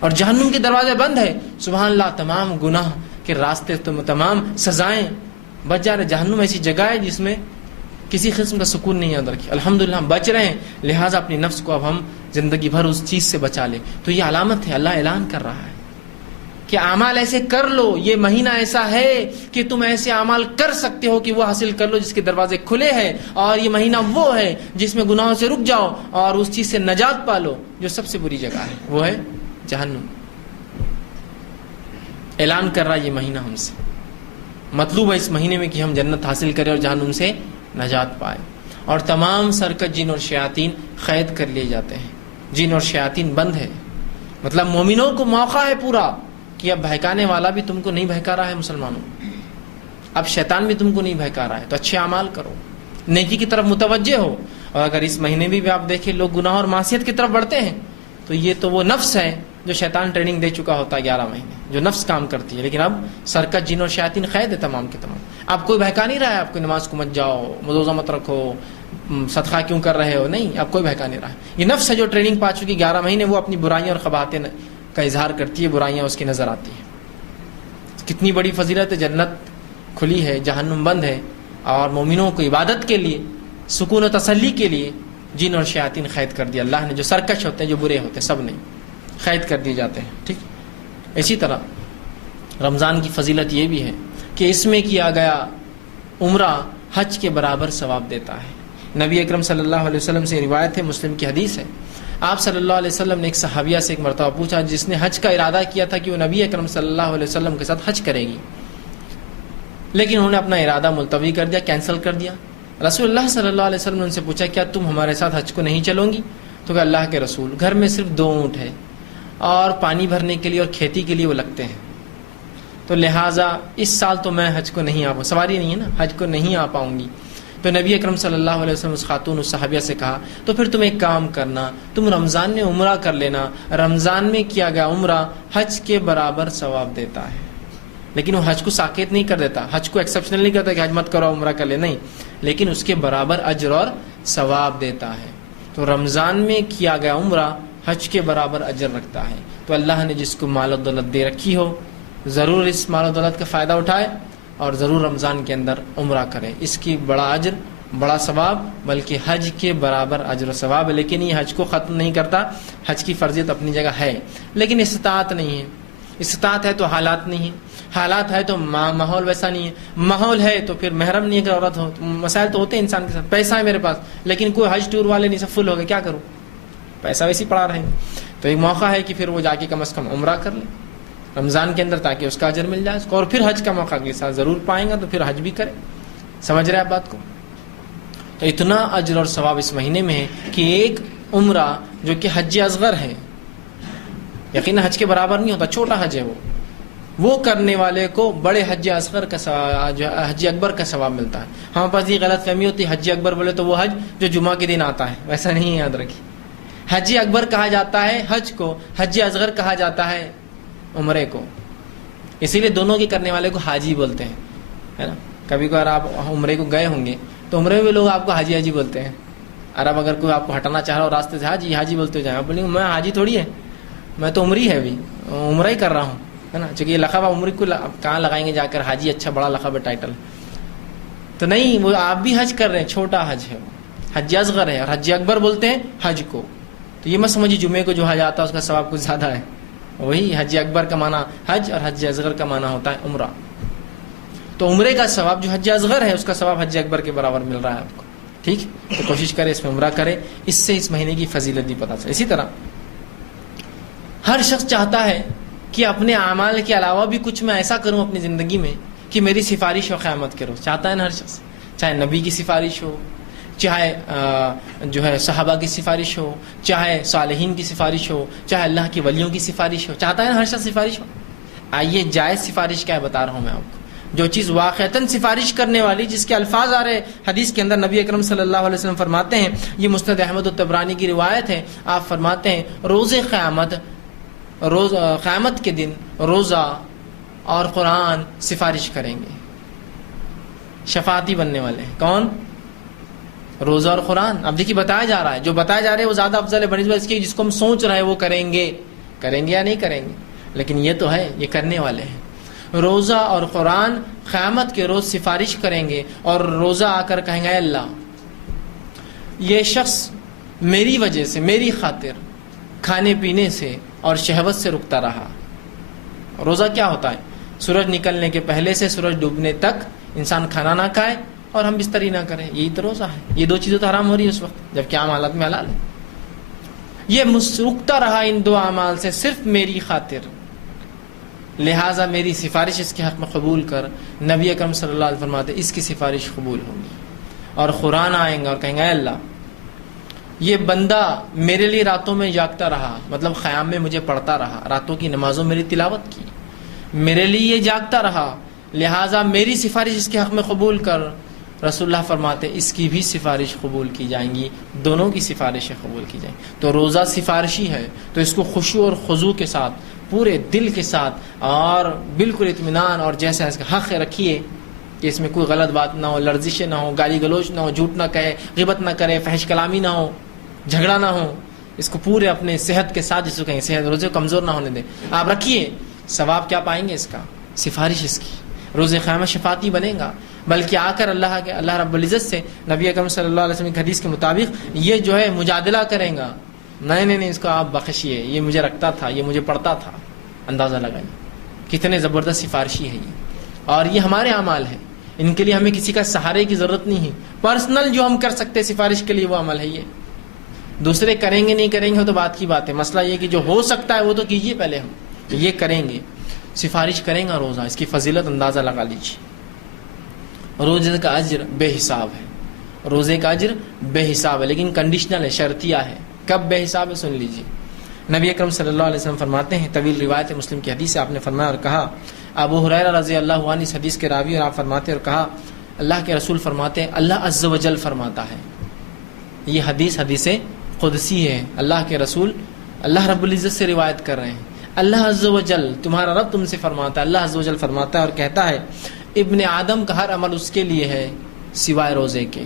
اور جہنم کے دروازے بند ہے، سبحان اللہ، تمام گناہ کے راستے، تمام سزائیں بچ جا رہے۔ جہنم ایسی جگہ ہے جس میں کسی قسم کا سکون نہیں ہے ادھر کی، الحمدللہ ہم بچ رہے ہیں، لہٰذا اپنی نفس کو اب ہم زندگی بھر اس چیز سے بچا لیں۔ تو یہ علامت ہے، اللہ اعلان کر رہا ہے کہ اعمال ایسے کر لو، یہ مہینہ ایسا ہے کہ تم ایسے اعمال کر سکتے ہو کہ وہ حاصل کر لو جس کے دروازے کھلے ہیں، اور یہ مہینہ وہ ہے جس میں گناہوں سے رک جاؤ اور اس چیز سے نجات پالو جو سب سے بری جگہ ہے، وہ ہے جہنم۔ اعلان کر رہا ہے یہ مہینہ ہم سے، مطلوب ہے اس مہینے میں کہ ہم جنت حاصل کریں اور جہنم سے نجات پائے۔ اور تمام سرکش جن اور شیاطین قید کر لیے جاتے ہیں، جن اور شیاطین بند ہے، مطلب مومنوں کو موقع ہے پورا کہ اب بہکانے والا بھی تم کو نہیں بہکا رہا ہے مسلمانوں، اب شیطان بھی تم کو نہیں بہکا رہا ہے، تو اچھے اعمال کرو، نیکی کی طرف متوجہ ہو۔ اور اگر اس مہینے بھی آپ دیکھیں لوگ گناہ اور معصیت کی طرف بڑھتے ہیں، تو یہ تو وہ نفس ہے جو شیطان ٹریننگ دے چکا ہوتا ہے 11 مہینے، جو نفس کام کرتی ہے۔ لیکن اب سرکش جن اور شیاطین قید ہے تمام کے تمام، اب کوئی بہکا نہیں رہا ہے آپ کو، نماز کو مت جاؤ، روزہ مت رکھو، صدقہ کیوں کر رہے ہو، نہیں، اب کوئی بہکا نہیں رہا ہے۔ یہ نفس ہے جو ٹریننگ پا چکی 11 مہینے، وہ اپنی برائیاں اور قباحتیں کا اظہار کرتی ہے، برائیاں اس کی نظر آتی ہیں۔ کتنی بڑی فضیلت ہے، جنت کھلی ہے، جہنم بند ہے، اور مومنوں کو عبادت کے لیے، سکون و تسلی کے لیے جن اور شیاطین قید کر دیا اللہ نے، جو سرکش ہوتے ہیں، جو برے ہوتے ہیں، سب نہیں قید کر دیے جاتے ہیں۔ ٹھیک، اسی طرح رمضان کی فضیلت یہ بھی ہے کہ اس میں کیا گیا عمرہ حج کے برابر ثواب دیتا ہے۔ نبی اکرم صلی اللہ علیہ وسلم سے روایت ہے، مسلم کی حدیث ہے، آپ صلی اللہ علیہ وسلم نے ایک صحابیہ سے ایک مرتبہ پوچھا جس نے حج کا ارادہ کیا تھا کہ وہ نبی اکرم صلی اللہ علیہ وسلم کے ساتھ حج کرے گی، لیکن انہوں نے اپنا ارادہ ملتوی کر دیا، کینسل کر دیا۔ رسول اللہ صلی اللہ علیہ وسلم نے ان سے پوچھا کیا تم ہمارے ساتھ حج کو نہیں چلوں گی؟ تو کہ اللہ کے رسول، گھر میں صرف 2 اونٹ ہے اور پانی بھرنے کے لیے اور کھیتی کے لیے وہ لگتے ہیں، تو لہٰذا اس سال تو میں حج کو نہیں آ پاؤں، سواری نہیں ہے نا، حج کو نہیں آ پاؤں گی۔ تو نبی اکرم صلی اللہ علیہ وسلم اس خاتون، اس صحابیہ سے کہا تو پھر تم ایک کام کرنا، تم رمضان میں عمرہ کر لینا، رمضان میں کیا گیا عمرہ حج کے برابر ثواب دیتا ہے۔ لیکن وہ حج کو ساکت نہیں کر دیتا، حج کو ایکسیپشنل نہیں کرتا کہ حج مت کرو عمرہ کر لے، نہیں، لیکن اس کے برابر اجر اور ثواب دیتا ہے۔ تو رمضان میں کیا گیا عمرہ حج کے برابر اجر رکھتا ہے۔ تو اللہ نے جس کو مال و دولت دے رکھی ہو، ضرور اس مال و دولت کا فائدہ اٹھائے اور ضرور رمضان کے اندر عمرہ کرے، اس کی بڑا اجر، بڑا ثواب، بلکہ حج کے برابر اجر و ثواب ہے۔ لیکن یہ حج کو ختم نہیں کرتا، حج کی فرضیت اپنی جگہ ہے، لیکن استطاعت نہیں ہے، استطاعت ہے تو حالات نہیں ہے، حالات ہے تو ماحول ویسا نہیں ہے، ماحول ہے تو پھر محرم نہیں ہے کہ عورت ہو، مسائل تو ہوتے ہیں انسان کے ساتھ، پیسہ ہے میرے پاس لیکن کوئی حج ٹور والے نہیں، سب فل ہو گئے، کیا کروں، پیسہ ویسے ہی پڑا رہے ہیں۔ تو ایک موقع ہے کہ پھر وہ جا کے کم از کم عمرہ کر لے رمضان کے اندر، تاکہ اس کا اجر مل جائے اس کو، اور پھر حج کا موقع اگلے سال ضرور پائیں گا تو پھر حج بھی کرے۔ سمجھ رہے آپ بات کو؟ تو اتنا اجر اور ثواب اس مہینے میں ہے کہ ایک عمرہ جو کہ حج اصغر ہے، یقیناً حج کے برابر نہیں ہوتا، چھوٹا حج ہے وہ کرنے والے کو بڑے حج اصغر کا حج اکبر کا ثواب ملتا ہے۔ ہمارے پاس یہ غلط فہمی ہوتی ہے حج اکبر بولے تو وہ حج جو جمعہ کے دن آتا ہے، ویسا نہیں ہے، یاد رکھیے، حج اکبر کہا جاتا ہے حج کو، حج اصغر کہا جاتا ہے عمرے کو، اسی لیے دونوں کے کرنے والے کو حاجی بولتے ہیں، ہے نا. کبھی کبھار آپ عمرے کو گئے ہوں گے تو عمرے میں لوگ آپ کو حاجی حاجی بولتے ہیں، اور اب اگر کوئی آپ کو ہٹانا چاہ رہا ہو راستے سے، حاجی حاجی بولتے جائیں، آپ بولیں گے میں حاجی تھوڑی ہے، میں تو عمری ہے، ابھی عمرہ ہی کر رہا ہوں، ہے نا. چونکہ یہ لقب عمری کو کہاں لگائیں گے جا کر، حاجی اچھا بڑا لقب ہے، ٹائٹل تو نہیں. وہ آپ بھی حج کر رہے ہیں، چھوٹا حج ہے، حج اصغر ہے، اور حج اکبر بولتے ہیں حج کو. تو یہ مت سمجھیے جمعے کو جو حج آتا ہے اس کا ثواب کچھ زیادہ ہے، وہی حج اکبر کا معنی حج اور حج اصغر کا معنی ہوتا ہے عمرہ. تو عمرے کا ثواب جو حج اصغر ہے اس کا ثواب حج اکبر کے برابر مل رہا ہے آپ کو. ٹھیک، تو کوشش کرے اس میں عمرہ کرے، اس سے اس مہینے کی فضیلت بھی پتہ چلے. اسی طرح ہر شخص چاہتا ہے کہ اپنے اعمال کے علاوہ بھی کچھ میں ایسا کروں اپنی زندگی میں کہ میری سفارش ہو قیامت کے روز. چاہتا ہے نا ہر شخص، چاہے نبی کی سفارش ہو، چاہے جو ہے صحابہ کی سفارش ہو، چاہے صالحین کی سفارش ہو، چاہے اللہ کی ولیوں کی سفارش ہو. چاہتا ہے نا ہر شخص سفارش ہو. آئیے جائز سفارش کیا ہے بتا رہا ہوں میں آپ کو. جو چیز واقعتاً سفارش کرنے والی، جس کے الفاظ آ رہے حدیث کے اندر، نبی اکرم صلی اللہ علیہ وسلم فرماتے ہیں، یہ مسند احمد الطبرانی کی روایت ہے، آپ فرماتے ہیں روز قیامت کے دن روزہ اور قرآن سفارش کریں گے، شفاعتی بننے والے ہیں. کون؟ روزہ اور قرآن. اب دیکھیے بتایا جا رہا ہے، جو بتایا جا رہا ہے وہ زیادہ افضل ہے بنسبت اس کی جس کو ہم سوچ رہے ہیں وہ کریں گے یا نہیں کریں گے، لیکن یہ تو ہے یہ کرنے والے ہیں. روزہ اور قرآن قیامت کے روز سفارش کریں گے، اور روزہ آ کر کہیں گے اے اللہ یہ شخص میری وجہ سے، میری خاطر کھانے پینے سے اور شہوت سے رکتا رہا. روزہ کیا ہوتا ہے؟ سورج نکلنے کے پہلے سے سورج ڈوبنے تک انسان کھانا نہ کھائے اور ہم بستری نہ کریں، یہی تو روزہ ہے. یہ دو چیزیں تو حرام ہو رہی ہے اس وقت، جبکہ عام حالات میں حلال ہے. یہ رکتا رہا ان دو اعمال سے صرف میری خاطر، لہٰذا میری سفارش اس کے حق میں قبول کر. نبی اکرم صلی اللہ علیہ وسلم فرماتے اس کی سفارش قبول ہوگی. اور قرآن آئیں گا اور کہیں گے اے اللہ یہ بندہ میرے لیے راتوں میں جاگتا رہا، مطلب خیام میں مجھے پڑھتا رہا، راتوں کی نمازوں میری تلاوت کی، میرے لیے یہ جاگتا رہا، لہٰذا میری سفارش اس کے حق میں قبول کر. رسول اللہ فرماتے اس کی بھی سفارش قبول کی جائیں گی، دونوں کی سفارشیں قبول کی جائیں. تو روزہ سفارشی ہے، تو اس کو خشوع اور خضوع کے ساتھ، پورے دل کے ساتھ اور بالکل اطمینان اور جیسا اس کا حق رکھیے کہ اس میں کوئی غلط بات نہ ہو، لرزشیں نہ ہو، گالی گلوچ نہ ہو، جھوٹ نہ کہے، غیبت نہ کرے، فحش کلامی نہ ہو، جھگڑا نہ ہو. اس کو پورے اپنے صحت کے ساتھ، جس کو کہیں صحت روزے کو کمزور نہ ہونے دیں، آپ رکھیے. ثواب کیا پائیں گے اس کا؟ سفارش اس کی، روز قیامت شفاعتی بنے گا. بلکہ آ کر اللہ رب العزت سے نبی اکرم صلی اللہ علیہ وسلم کی حدیث کے مطابق یہ جو ہے مجادلہ کریں گا، نہیں اس کو آپ بخشیے، یہ مجھے رکھتا تھا، یہ مجھے پڑھتا تھا. اندازہ لگائیے کتنے زبردست سفارشی ہے یہ. اور یہ ہمارے اعمال ہیں، ان کے لیے ہمیں کسی کا سہارے کی ضرورت نہیں ہے. پرسنل جو ہم کر سکتے سفارش کے لیے وہ عمل ہے یہ. دوسرے کریں گے نہیں کریں گے تو بات کی بات ہے. مسئلہ یہ کہ جو ہو سکتا ہے وہ تو کیجیے پہلے. ہم یہ کریں گے، سفارش کریں گا روزہ، اس کی فضیلت اندازہ لگا لیجیے. روزے کا اجر بے حساب ہے، روزے کا اجر بے حساب ہے، لیکن کنڈیشنل ہے، شرطیہ ہے. کب بے حساب ہے سن لیجیے. نبی اکرم صلی اللہ علیہ وسلم فرماتے ہیں، طویل روایت مسلم کی حدیث سے آپ نے فرمایا اور کہا، ابو ہریرہ رضی اللہ عنہ اس حدیث کے راوی، اور آپ فرماتے اور کہا اللہ کے رسول فرماتے ہیں اللہ عز و جل فرماتا ہے. یہ حدیث قدسی ہے، اللہ کے رسول اللہ رب العزت سے روایت کر رہے ہیں. اللہ عز و جل تمہارا رب تم سے فرماتا ہے، اللہ عز و جل فرماتا ہے اور کہتا ہے ابن آدم کا ہر عمل اس کے لیے ہے سوائے روزے کے.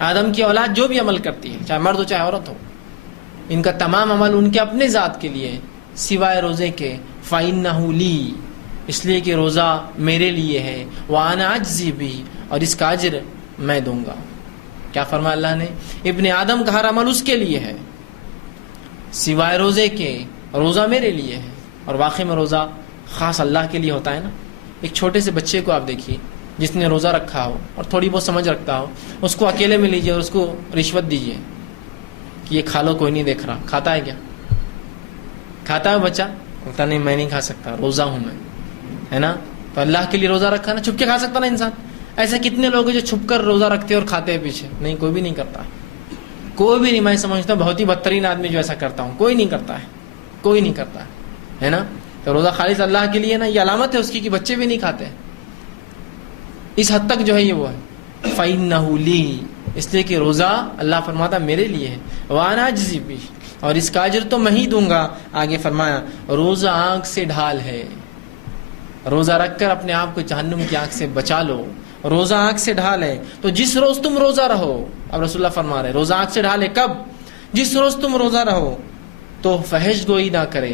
آدم کی اولاد جو بھی عمل کرتی ہے، چاہے مرد ہو چاہے عورت ہو، ان کا تمام عمل ان کے اپنے ذات کے لیے سوائے روزے کے. فَإِنَّهُ لِي، اس لیے کہ روزہ میرے لیے ہے، وَأَنَا أَجْزِي بِهِ، اور اس کا اجر میں دوں گا. کیا فرمایا اللہ نے؟ ابن آدم کا ہر عمل اس کے لیے ہے سوائے روزے کے، روزہ میرے لیے ہے. اور واقعی میں روزہ خاص اللہ کے لیے ہوتا ہے نا. ایک چھوٹے سے بچے کو آپ دیکھیے جس نے روزہ رکھا ہو اور تھوڑی بہت سمجھ رکھتا ہو، اس کو اکیلے میں لیجیے اور اس کو رشوت دیجیے کہ یہ کھا لو، کوئی نہیں دیکھ رہا. کھاتا ہے کیا؟ کھاتا ہے بچہ؟ بولتا نہیں میں نہیں کھا سکتا، روزہ ہوں میں، ہے نا. تو اللہ کے لیے روزہ رکھا نا، چھپ کے کھا سکتا نا انسان. ایسے کتنے لوگ ہیں جو چھپ کر روزہ رکھتے اور کھاتے ہیں پیچھے؟ نہیں، کوئی بھی نہیں کرتا، کوئی بھی نہیں. میں سمجھتا ہوں بہت ہی بدترین آدمی جو ایسا کرتا ہوں، کوئی نہیں کرتا ہے، کوئی نہیں کرتا ہے نا. تو روزہ خالص اللہ کے لیے نا، یہ علامت ہے اس کی کہ بچے بھی نہیں کھاتے. اس حد تک جو ہے یہ وہ ہے. فَإِنَّهُ لِي، اس لیے کہ روزہ اللہ فرماتا میرے لیے ہے، وانا اجزی بہ، اور اس کا اجر تو میں ہی دوں گا۔ آگے فرمایا روزہ آنکھ سے ڈھال ہے، روزہ رکھ کر اپنے آپ کو جہنم کی آنکھ سے بچا لو۔ روزہ آنکھ سے ڈھال ہے، تو جس روز تم روزہ رہو، اب رسول اللہ فرما رہے روزہ آنکھ سے ڈھال ہے کب؟ جس روز تم روزہ رہو تو فحش گوئی نہ کرے۔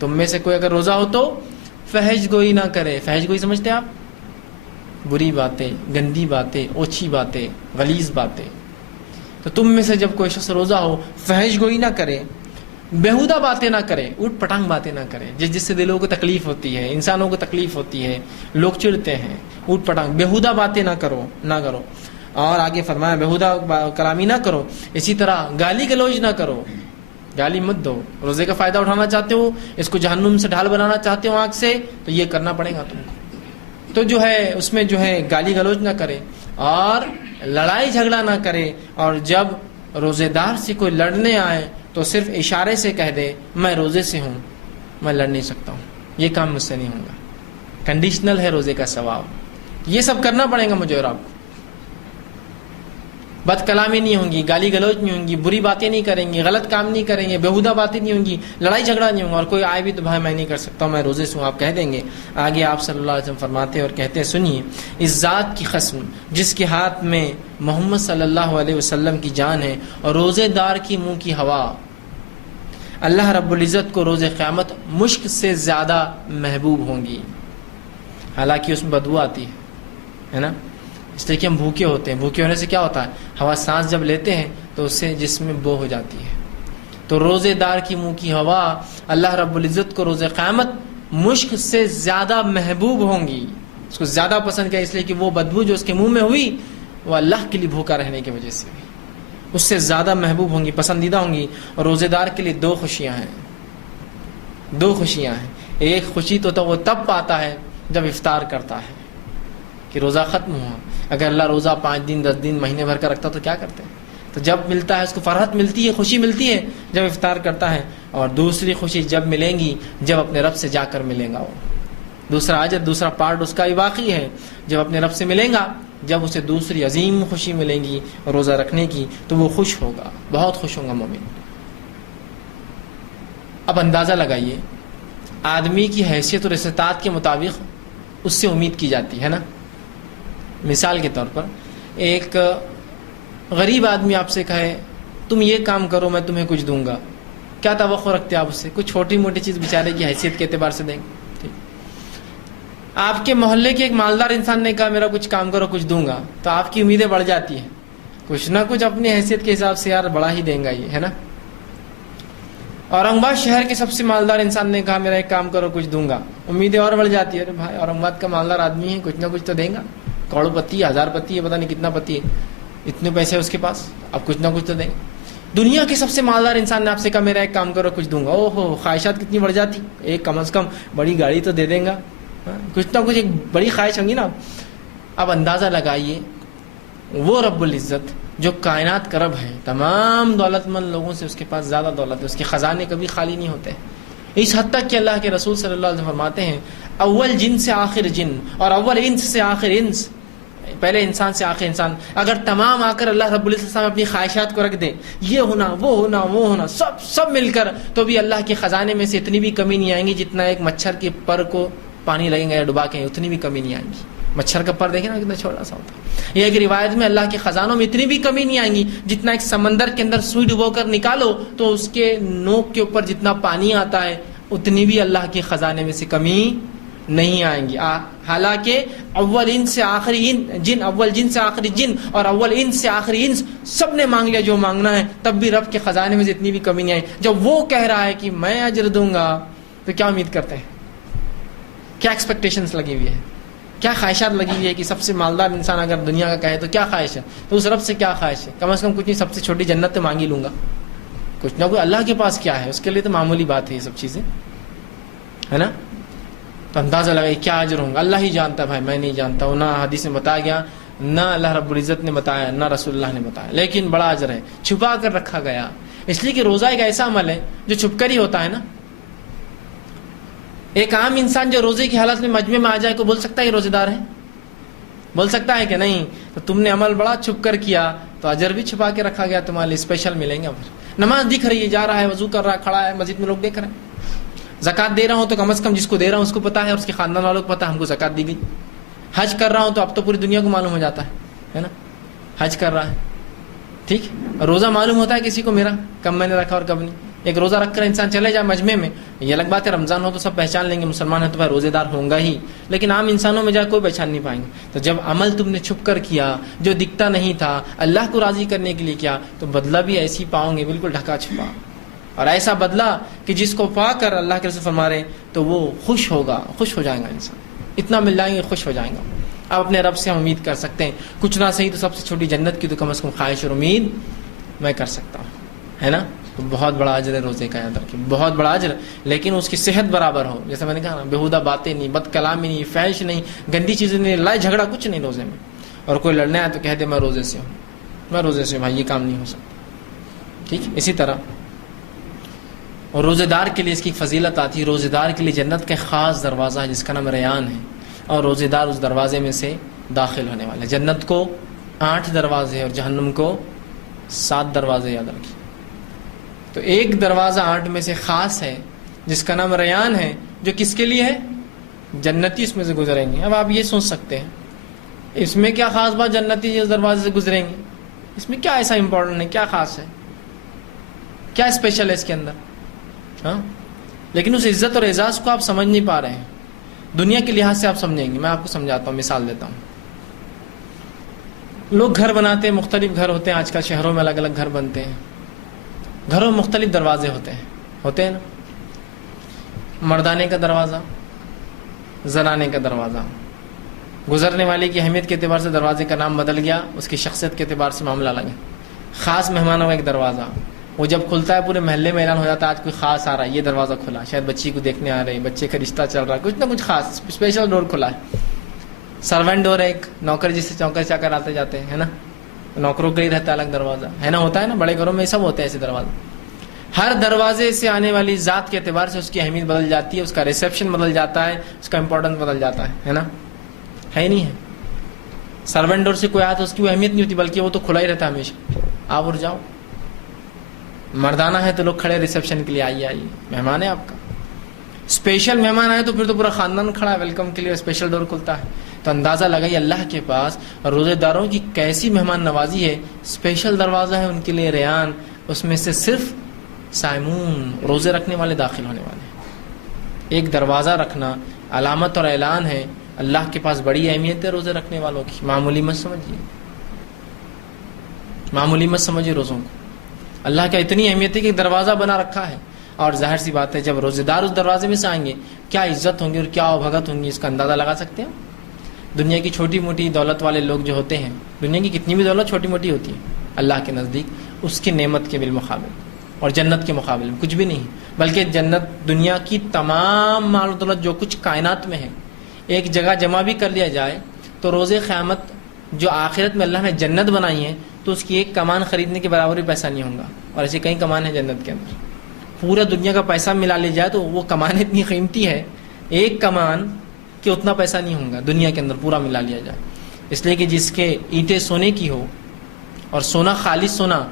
تم میں سے کوئی اگر روزہ ہو تو فحش گوئی نہ کرے۔ فحش گوئی سمجھتے آپ؟ بری باتیں، گندی باتیں، اوچھی باتیں، غلیظ باتیں۔ تو تم میں سے جب کوئی شخص روزہ ہو فحش گوئی نہ کرے، بیہودہ باتیں نہ کرے، اوٹ پٹانگ باتیں نہ کرے، جس سے دلوں کو تکلیف ہوتی ہے، انسانوں کو تکلیف ہوتی ہے، لوگ چڑھتے ہیں۔ اوٹ پٹانگ بیہودہ باتیں نہ کرو۔ اور آگے فرمایا بیہودہ کلامی نہ کرو۔ اسی طرح گالی گلوچ نہ کرو، گالی مت دو۔ روزے کا فائدہ اٹھانا چاہتے ہو، اس کو جہنم سے ڈھال بنانا چاہتے ہو آنکھ سے، تو یہ کرنا پڑے گا تم کو۔ تو جو ہے اس میں جو ہے گالی گلوچ نہ کرے اور لڑائی جھگڑا نہ کرے، اور جب روزے دار سے کوئی لڑنے آئے تو صرف اشارے سے کہہ دے میں روزے سے ہوں، میں لڑ نہیں سکتا ہوں، یہ کام مجھ سے نہیں ہوگا۔ کنڈیشنل ہے روزے کا ثواب، یہ سب کرنا پڑے گا مجھے اور آپ کو۔ بد کلامی نہیں ہوں گی، گالی گلوچ نہیں ہوں گی، بری باتیں نہیں کریں گے، غلط کام نہیں کریں گے، بیہودہ باتیں نہیں ہوں گی، لڑائی جھگڑا نہیں ہوگا۔ اور کوئی آئے بھی تو بھائی میں نہیں کر سکتا ہوں، میں روزے سے ہوں، آپ کہہ دیں گے۔ آگے آپ صلی اللہ علیہ وسلم فرماتے اور کہتے ہیں سنیے، اس ذات کی قسم جس کے ہاتھ میں محمد صلی اللہ علیہ وسلم کی جان ہے اور روزے دار کی منہ کی ہوا، اللہ رب العزت کو روز قیامت مشک سے زیادہ محبوب ہوں گی۔ حالانکہ اس میں بدبو آتی ہے نا، اس لیے کہ ہم بھوکے ہوتے ہیں، بھوکے ہونے سے کیا ہوتا ہے، ہوا سانس جب لیتے ہیں تو اس سے جسم میں بو ہو جاتی ہے۔ تو روزے دار کی منہ کی ہوا اللہ رب العزت کو روز قیامت مشک سے زیادہ محبوب ہوں گی، اس کو زیادہ پسند کیا؟ اس لیے کہ وہ بدبو جو اس کے منہ میں ہوئی وہ اللہ کے لیے بھوکا رہنے کی وجہ سے اس سے زیادہ محبوب ہوں گی، پسندیدہ ہوں گی۔ اور روزے دار کے لیے دو خوشیاں ہیں۔ ایک خوشی تو وہ تب پاتا ہے جب افطار کرتا ہے کہ روزہ ختم ہوا۔ اگر اللہ روزہ 5 دن 10 دن مہینے بھر کا رکھتا تو کیا کرتے ہیں؟ تو جب ملتا ہے اس کو فرحت ملتی ہے، خوشی ملتی ہے جب افطار کرتا ہے۔ اور دوسری خوشی جب ملیں گی جب اپنے رب سے جا کر ملے گا، وہ دوسرا اجر، دوسرا پارٹ اس کا بھی باقی ہے۔ جب اپنے رب سے ملیں گا، جب اسے دوسری عظیم خوشی ملے گی روزہ رکھنے کی، تو وہ خوش ہوگا، بہت خوش ہوگا مومن۔ اب اندازہ لگائیے، آدمی کی حیثیت اور استطاعت کے مطابق اس سے امید کی جاتی ہے نا۔ مثال کے طور پر ایک غریب آدمی آپ سے کہے تم یہ کام کرو میں تمہیں کچھ دوں گا، کیا توقع رکھتے ہیں آپ اس سے؟ کچھ چھوٹی موٹی چیز بیچارے کی حیثیت کے اعتبار سے دیں گے۔ آپ کے محلے کے ایک مالدار انسان نے کہا میرا کچھ کام کرو کچھ دوں گا، تو آپ کی امیدیں بڑھ جاتی ہیں، کچھ نہ کچھ اپنی حیثیت کے حساب سے یار بڑا ہی دیں گا یہ، ہے نا۔ اورنگ آباد شہر کے سب سے مالدار انسان نے کہا میرا ایک کام کرو کچھ دوں گا، امیدیں اور بڑھ جاتی ہے، ارے بھائی اورنگ آباد کا مالدار آدمی ہے، کچھ نہ کچھ تو دیں گا، کروڑ پتی ہے، 1000 پتی ہے، پتہ نہیں کتنا پتی ہے، اتنے پیسے اس کے پاس، اب کچھ نہ کچھ تو دیں گے۔ دنیا کے سب سے مالدار انسان نے آپ سے کہا میرا ایک کام کرو کچھ دوں گا، او ہو خواہشات کتنی بڑھ جاتی، ایک کم از کم بڑی گاڑی تو دے دیں گا، کچھ نہ کچھ ایک بڑی خواہش ہوگی نا۔ اب اندازہ لگائیے وہ رب العزت جو کائنات کا رب ہے، تمام دولت مند لوگوں سے اس کے پاس زیادہ دولت ہے، اس کے خزانے کبھی خالی نہیں ہوتے، اس حد تک کہ اللہ کے رسول صلی اللہ علیہ وسلم فرماتے ہیں اول جن سے آخر جن اور اول انس سے آخر انس، پہلے انسان سے آخر انسان، اگر تمام آ کر اللہ رب العزت اپنی خواہشات کو رکھ دے، یہ ہونا وہ ہونا وہ ہونا سب مل کر، تو بھی اللہ کے خزانے میں سے اتنی بھی کمی نہیں آئیں گی جتنا ایک مچھر کے پر کو پانی لگیں گے یا ڈبا کے، اتنی بھی کمی نہیں آئیں گی۔ مچھر کا پر دیکھیں نا کتنا چھوٹا سا ہوتا ہے، یہ ایک روایت میں اللہ کے خزانوں میں اتنی بھی کمی نہیں آئیں گی جتنا ایک سمندر کے اندر سوئی ڈبو کر نکالو تو اس کے نوک کے اوپر جتنا پانی آتا ہے اتنی بھی اللہ کے خزانے میں سے کمی نہیں آئیں گی۔ حالانکہ اول ان سے آخری جن، اول جن سے آخری جن اور اول ان سے آخری انس سب نے مانگ لیا جو مانگنا ہے، تب بھی رب کے خزانے میں سے اتنی بھی کمی نہیں آئی۔ جب وہ کہہ رہا ہے کہ میں اجر دوں گا تو کیا امید کرتے ہیں، کیا ایکسپیکٹیشنز لگی ہوئی ہے، کیا خواہشات لگی ہوئی ہے کہ سب سے مالدار انسان اگر دنیا کا کہے تو کیا خواہش ہے، تو اس رب سے کیا خواہش ہے، کم از کم کچھ نہیں، سب سے چھوٹی جنت تو مانگ ہی لوں گا، کچھ نہ کوئی اللہ کے پاس کیا ہے، اس کے لیے تو معمولی بات ہے یہ سب چیزیں، ہے نا۔ تو اندازہ لگائے کیا اجر ہوں گا، اللہ ہی جانتا ہے بھائی، میں نہیں جانتا ہوں، نہ حدیث میں بتایا گیا، نہ اللہ رب العزت نے بتایا، نہ رسول اللہ نے بتایا، لیکن بڑا اجر ہے، چھپا کر رکھا گیا، اس لیے کہ روزہ ایک ایسا عمل ہے جو چھپ کر ہی ہوتا ہے نا۔ ایک عام انسان جو روزے کی حالت میں مجمع میں آ جائے کو بول سکتا ہے یہ روزے دار ہے، بول سکتا ہے کہ نہیں؟ تو تم نے عمل بڑا چھپ کر کیا، تو تو اجر بھی چھپا کے رکھا گیا تمہارے لیے، اسپیشل ملیں گے. پھر نماز دکھ رہی ہے، جا رہا ہے، وضو کر رہا ہے، کھڑا ہے مسجد میں، لوگ دیکھ رہے ہیں. زکوٰۃ دے رہا ہوں تو کم از کم جس کو دے رہا ہوں اس کو پتا ہے، اور اس کے خاندان والوں کو پتا ہے ہم کو زکوٰۃ دی گئی. حج کر رہا ہوں تو اب تو پوری دنیا کو معلوم ہو جاتا ہے نا حج کر رہا ہے. ٹھیک. روزہ معلوم ہوتا ہے کسی کو میرا کب میں نے رکھا اور کب نہیں. ایک روزہ رکھ کر انسان چلے جائے مجمع میں، یہ الگ بات ہے، رمضان ہو تو سب پہچان لیں گے مسلمان ہے تو بھائی روزے دار ہوں گا ہی، لیکن عام انسانوں میں جا کوئی پہچان نہیں پائیں گے. تو جب عمل تم نے چھپ کر کیا جو دکھتا نہیں تھا، اللہ کو راضی کرنے کے لیے کیا، تو بدلہ بھی ایسی پاؤں گے، بالکل ڈھکا چھپا، اور ایسا بدلہ کہ جس کو پا کر اللہ کے رسول فرما رہے تو وہ خوش ہوگا، خوش ہو جائے گا انسان. اتنا مل جائیں گے خوش ہو جائیں گا. اب اپنے رب سے ہم امید کر سکتے ہیں، کچھ نہ صحیح تو سب سے چھوٹی جنت کی تو کم از کم خواہش اور امید میں کر سکتا ہوں، ہے نا. تو بہت بڑا اجر ہے روزے کا، یاد رکھیں بہت بڑا اجر، لیکن اس کی صحت برابر ہو. جیسے میں نے کہا نا، بیہودہ باتیں نہیں، بد کلامی نہیں، فحش نہیں، گندی چیزیں نہیں، لڑائی جھگڑا کچھ نہیں روزے میں. اور کوئی لڑنے آئے تو کہہ دے میں روزے سے ہوں، میں روزے سے ہوں، بھائی یہ کام نہیں ہو سکتا. ٹھیک. اسی طرح اور روزے دار کے لیے اس کی فضیلت آتی ہے. روزے دار کے لیے جنت کا خاص دروازہ ہے جس کا نام ریان ہے، اور روزے دار اس دروازے میں سے داخل ہونے والے. جنت کو 8 دروازے اور جہنم کو 7 دروازے، یاد رکھیں. تو ایک دروازہ 8 میں سے خاص ہے جس کا نام ریان ہے، جو کس کے لیے ہے؟ جنتی اس میں سے گزریں گے. اب آپ یہ سوچ سکتے ہیں اس میں کیا خاص بات، جنتی اس دروازے سے گزریں گے، اس میں کیا ایسا امپورٹنٹ ہے، کیا خاص ہے، کیا اسپیشل ہے اس کے اندر؟ ہاں. لیکن اس عزت اور اعزاز کو آپ سمجھ نہیں پا رہے ہیں. دنیا کے لحاظ سے آپ سمجھیں گے. میں آپ کو سمجھاتا ہوں، مثال دیتا ہوں. لوگ گھر بناتے ہیں، مختلف گھر ہوتے ہیں، آج کل شہروں میں الگ الگ گھر بنتے ہیں. گھروں میں مختلف دروازے ہوتے ہیں نا. مردانے کا دروازہ، زنانے کا دروازہ. گزرنے والے کی اہمیت کے اعتبار سے دروازے کا نام بدل گیا، اس کی شخصیت کے اعتبار سے معاملہ الگ ہے. خاص مہمانوں کا ایک دروازہ، وہ جب کھلتا ہے پورے محلے میں اعلان ہو جاتا ہے آج کوئی خاص آ رہا ہے، یہ دروازہ کھلا، شاید بچی کو دیکھنے آ رہے ہیں، بچے کا رشتہ چل رہا ہے، کچھ نہ کچھ خاص اسپیشل ڈور کھلا ہے. سروینٹ ڈور ہے ایک، نوکر جس سے چوکر چاکر آتے جاتے ہیں، ہے نا، نوکروں کا ہی رہتا ہے الگ دروازہ، ہے نا. ہوتا ہے نا بڑے گھروں میں سب ہوتے ہیں ایسے دروازے. ہر دروازے سے آنے والی ذات کے اعتبار سے اس کی اہمیت بدل جاتی ہے، اس کا ریسیپشن بدل جاتا ہے، اس کا امپورٹنس بدل جاتا ہے نا. ہے نہیں ہے. سروینٹ ڈور سے کوئی آیا تو اس کی وہ اہمیت نہیں ہوتی، بلکہ وہ تو کھلا ہی رہتا ہے ہمیشہ، آپ اور جاؤ. مردانہ ہے تو لوگ کھڑے ریسیپشن کے لیے، آئیے آئیے، مہمان ہے آپ کا. اسپیشل مہمان آئے تو پھر تو پورا خاندان کھڑا ہے ویلکم کے لیے، اسپیشل ڈور کھلتا ہے. تو اندازہ لگائیے اللہ کے پاس روزے داروں کی کیسی مہمان نوازی ہے. اسپیشل دروازہ ہے ان کے لیے ریان، اس میں سے صرف صائمون، روزے رکھنے والے داخل ہونے والے. ایک دروازہ رکھنا علامت اور اعلان ہے. اللہ کے پاس بڑی اہمیت ہے روزے رکھنے والوں کی، معمولی مت سمجھیے، معمولی مت سمجھیے روزوں کو. اللہ کا اتنی اہمیت ہے کہ دروازہ بنا رکھا ہے. اور ظاہر سی بات ہے جب روزے دار اس دروازے میں سے آئیں گے کیا عزت ہوں گی اور کیا بھگت ہوں گی، اس کا اندازہ لگا سکتے ہیں. دنیا کی چھوٹی موٹی دولت والے لوگ جو ہوتے ہیں، دنیا کی کتنی بھی دولت چھوٹی موٹی ہوتی ہے، اللہ کے نزدیک اس کی نعمت کے بالمقابل اور جنت کے مقابل میں کچھ بھی نہیں. بلکہ جنت دنیا کی تمام مال و دولت جو کچھ کائنات میں ہے ایک جگہ جمع بھی کر لیا جائے تو روز قیامت جو آخرت میں اللہ نے جنت بنائی ہے تو اس کی ایک کمان خریدنے کے برابر بھی پیسہ نہیں ہوگا. اور ایسے کئی کمان ہیں جنت کے اندر، پورا دنیا کا پیسہ ملا لیا جائے تو وہ کمان اتنی قیمتی ہے، ایک کمان کہ اتنا پیسہ نہیں ہوگا دنیا کے اندر پورا ملا لیا جائے. اس لیے کہ جس کے اینٹیں سونے کی ہو اور سونا خالص سونا،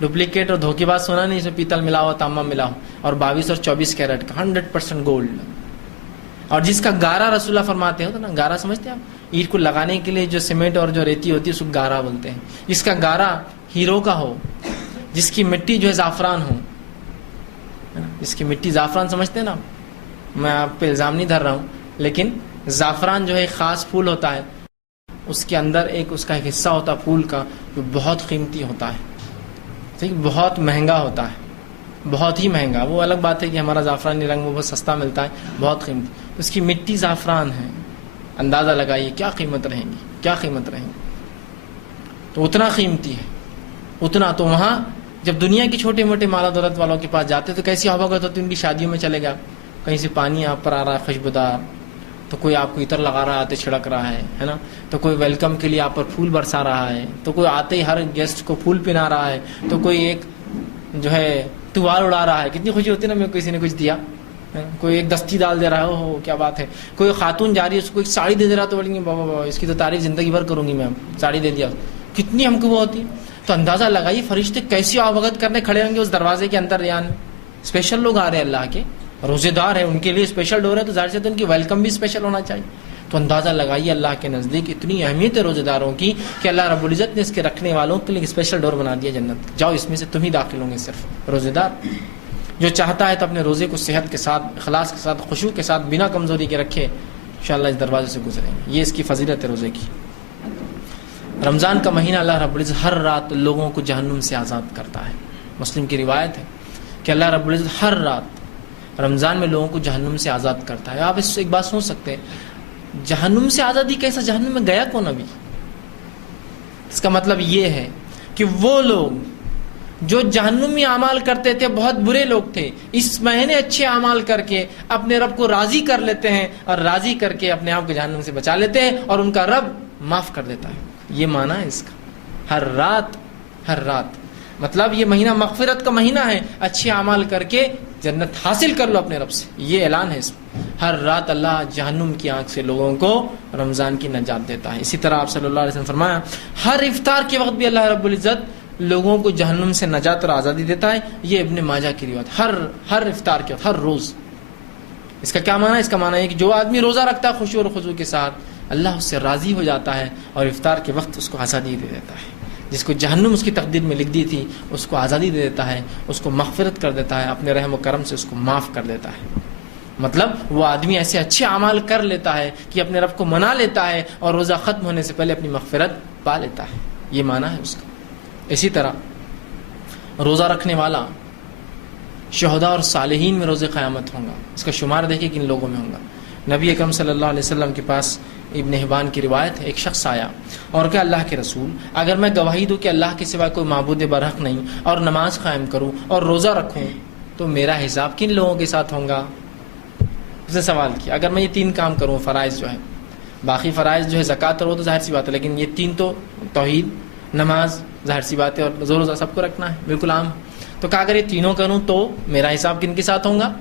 ڈپلیکیٹ اور دھوکے باز سونا نہیں، اس میں پیتل ملا ہو، تانبا ملا ہو، اور 22 اور 24 کیرٹ کا 100% گولڈ. اور جس کا گارا رسول اللہ فرماتے ہو نا، گارا سمجھتے ہیں آپ، اینٹ کو لگانے کے لیے جو سیمنٹ اور جو ریتی ہوتی ہے اس کو گارا بولتے ہیں. جس کا گارا ہیرو کا ہو، جس کی مٹی جو ہے زعفران ہو، جس کی مٹی زعفران سمجھتے ہیں نا، میں آپ پہ الزام نہیں دھر رہا ہوں، لیکن زعفران جو ہے ایک خاص پھول ہوتا ہے، اس کے اندر اس کا ایک حصہ ہوتا ہے پھول کا جو بہت قیمتی ہوتا ہے، ٹھیک، بہت مہنگا ہوتا ہے، بہت ہی مہنگا. وہ الگ بات ہے کہ ہمارا زعفرانی رنگ وہ بہت سستا ملتا ہے، بہت قیمتی. اس کی مٹی زعفران ہے، اندازہ لگائیے کیا قیمت رہیں گی، کیا قیمت رہیں گی. تو اتنا قیمتی ہے، اتنا. تو وہاں جب دنیا کی چھوٹے موٹے مالا دولت والوں کے پاس جاتے تو کیسی آباگت ہوتی، ان کی شادیوں میں چلے گا، کہیں سے پانی آپ پر آ رہا ہے خوشبودار، تو کوئی آپ کو عطر لگا رہا ہے، آتے چھڑک رہا ہے نا، تو کوئی ویلکم کے لیے آپ پر پھول برسا رہا ہے، تو کوئی آتے ہی ہر گیسٹ کو پھول پہنا رہا ہے، تو کوئی ایک جو ہے توال اڑا رہا ہے. کتنی خوشی ہوتی ہے نا، میں کسی نے کچھ دیا، کوئی ایک دستی ڈال دے رہا ہے، ہو کیا بات ہے. کوئی خاتون جا رہی ہے اس کو ایک ساڑی دے دے رہا تو بولیں گے بابا بابا اس کی تو تعریف زندگی بھر کروں گی میں، ساڑی دے دیا. کتنی ہم کو وہ ہوتی ہے. تو اندازہ لگائیے فرشتے کیسی آوگت کرنے کھڑے ہوں گے اس دروازے کے اندر ریان میں. اسپیشل لوگ آ رہے ہیں اللہ کے, روزے دار ہیں, ان کے لیے اسپیشل ڈور ہے, تو ظاہر سے تو ان کی ویلکم بھی اسپیشل ہونا چاہیے. تو اندازہ لگائیے اللہ کے نزدیک اتنی اہمیت ہے روزے داروں کی کہ اللہ رب العزت نے اس کے رکھنے والوں کے لیے اسپیشل ڈور بنا دیا جنت. جاؤ اس میں سے تم ہی داخل ہوں گے, صرف روزے دار. جو چاہتا ہے تو اپنے روزے کو صحت کے ساتھ, اخلاص کے ساتھ, خشوع کے ساتھ, بنا کمزوری کے رکھے, انشاءاللہ اس دروازے سے گزریں گے. یہ اس کی فضیلت ہے روزے کی. رمضان کا مہینہ اللہ رب العزت ہر رات لوگوں کو جہنم سے آزاد کرتا ہے. مسلم کی روایت ہے کہ اللہ رب العزت ہر رات رمضان میں لوگوں کو جہنم سے آزاد کرتا ہے. آپ اس سے ایک بات سوچ سکتے ہیں, جہنم سے آزادی کیسا؟ جہنم میں گیا کون ابھی؟ اس کا مطلب یہ ہے کہ وہ لوگ جو جہنمی اعمال کرتے تھے, بہت برے لوگ تھے, اس مہینے اچھے اعمال کر کے اپنے رب کو راضی کر لیتے ہیں, اور راضی کر کے اپنے آپ کو جہنم سے بچا لیتے ہیں, اور ان کا رب معاف کر دیتا ہے. یہ معنی ہے اس کا. ہر رات, ہر رات مطلب یہ مہینہ مغفرت کا مہینہ ہے. اچھے اعمال کر کے جنت حاصل کر لو اپنے رب سے, یہ اعلان ہے اس میں. ہر رات اللہ جہنم کی آنکھ سے لوگوں کو رمضان کی نجات دیتا ہے. اسی طرح آپ صلی اللہ علیہ وسلم فرمایا, ہر افطار کے وقت بھی اللہ رب العزت لوگوں کو جہنم سے نجات اور آزادی دیتا ہے. یہ ابن ماجہ کی روایت. ہر افطار کے وقت, ہر روز. اس کا کیا معنی ہے؟ اس کا معنی ہے کہ جو آدمی روزہ رکھتا ہے خشوع اور خضوع کے ساتھ, اللہ اس سے راضی ہو جاتا ہے اور افطار کے وقت اس کو آزادی دے دیتا ہے. جس کو جہنم اس کی تقدیر میں لکھ دی تھی, اس کو آزادی دے دیتا ہے, اس کو مغفرت کر دیتا ہے, اپنے رحم و کرم سے اس کو معاف کر دیتا ہے. مطلب وہ آدمی ایسے اچھے اعمال کر لیتا ہے کہ اپنے رب کو منا لیتا ہے, اور روزہ ختم ہونے سے پہلے اپنی مغفرت پا لیتا ہے. یہ معنی ہے اس کا. اسی طرح روزہ رکھنے والا شہداء اور صالحین میں روز قیامت ہوں گا. اس کا شمار دیکھیں کن لوگوں میں ہوں گا. نبی اکرم صلی اللہ علیہ وسلم کے پاس ابن حبان کی روایت ہے, ایک شخص آیا اور کہ اللہ کے رسول, اگر میں گواہی دوں کہ اللہ کے سوا کوئی معبود برحق نہیں, اور نماز قائم کروں اور روزہ رکھوں, تو میرا حساب کن لوگوں کے ساتھ ہوگا؟ اس نے سوال کیا. اگر میں یہ 3 کام کروں, فرائض جو ہے, باقی فرائض جو ہے زکوٰۃ اور وہ تو ظاہر سی بات ہے, لیکن یہ 3 تو توحید, نماز, ظاہر سی بات ہے, اور روزہ سب کو رکھنا ہے, بالکل عام. تو کہا اگر یہ تینوں کروں تو میرا حساب کن کے ساتھ ہوگا؟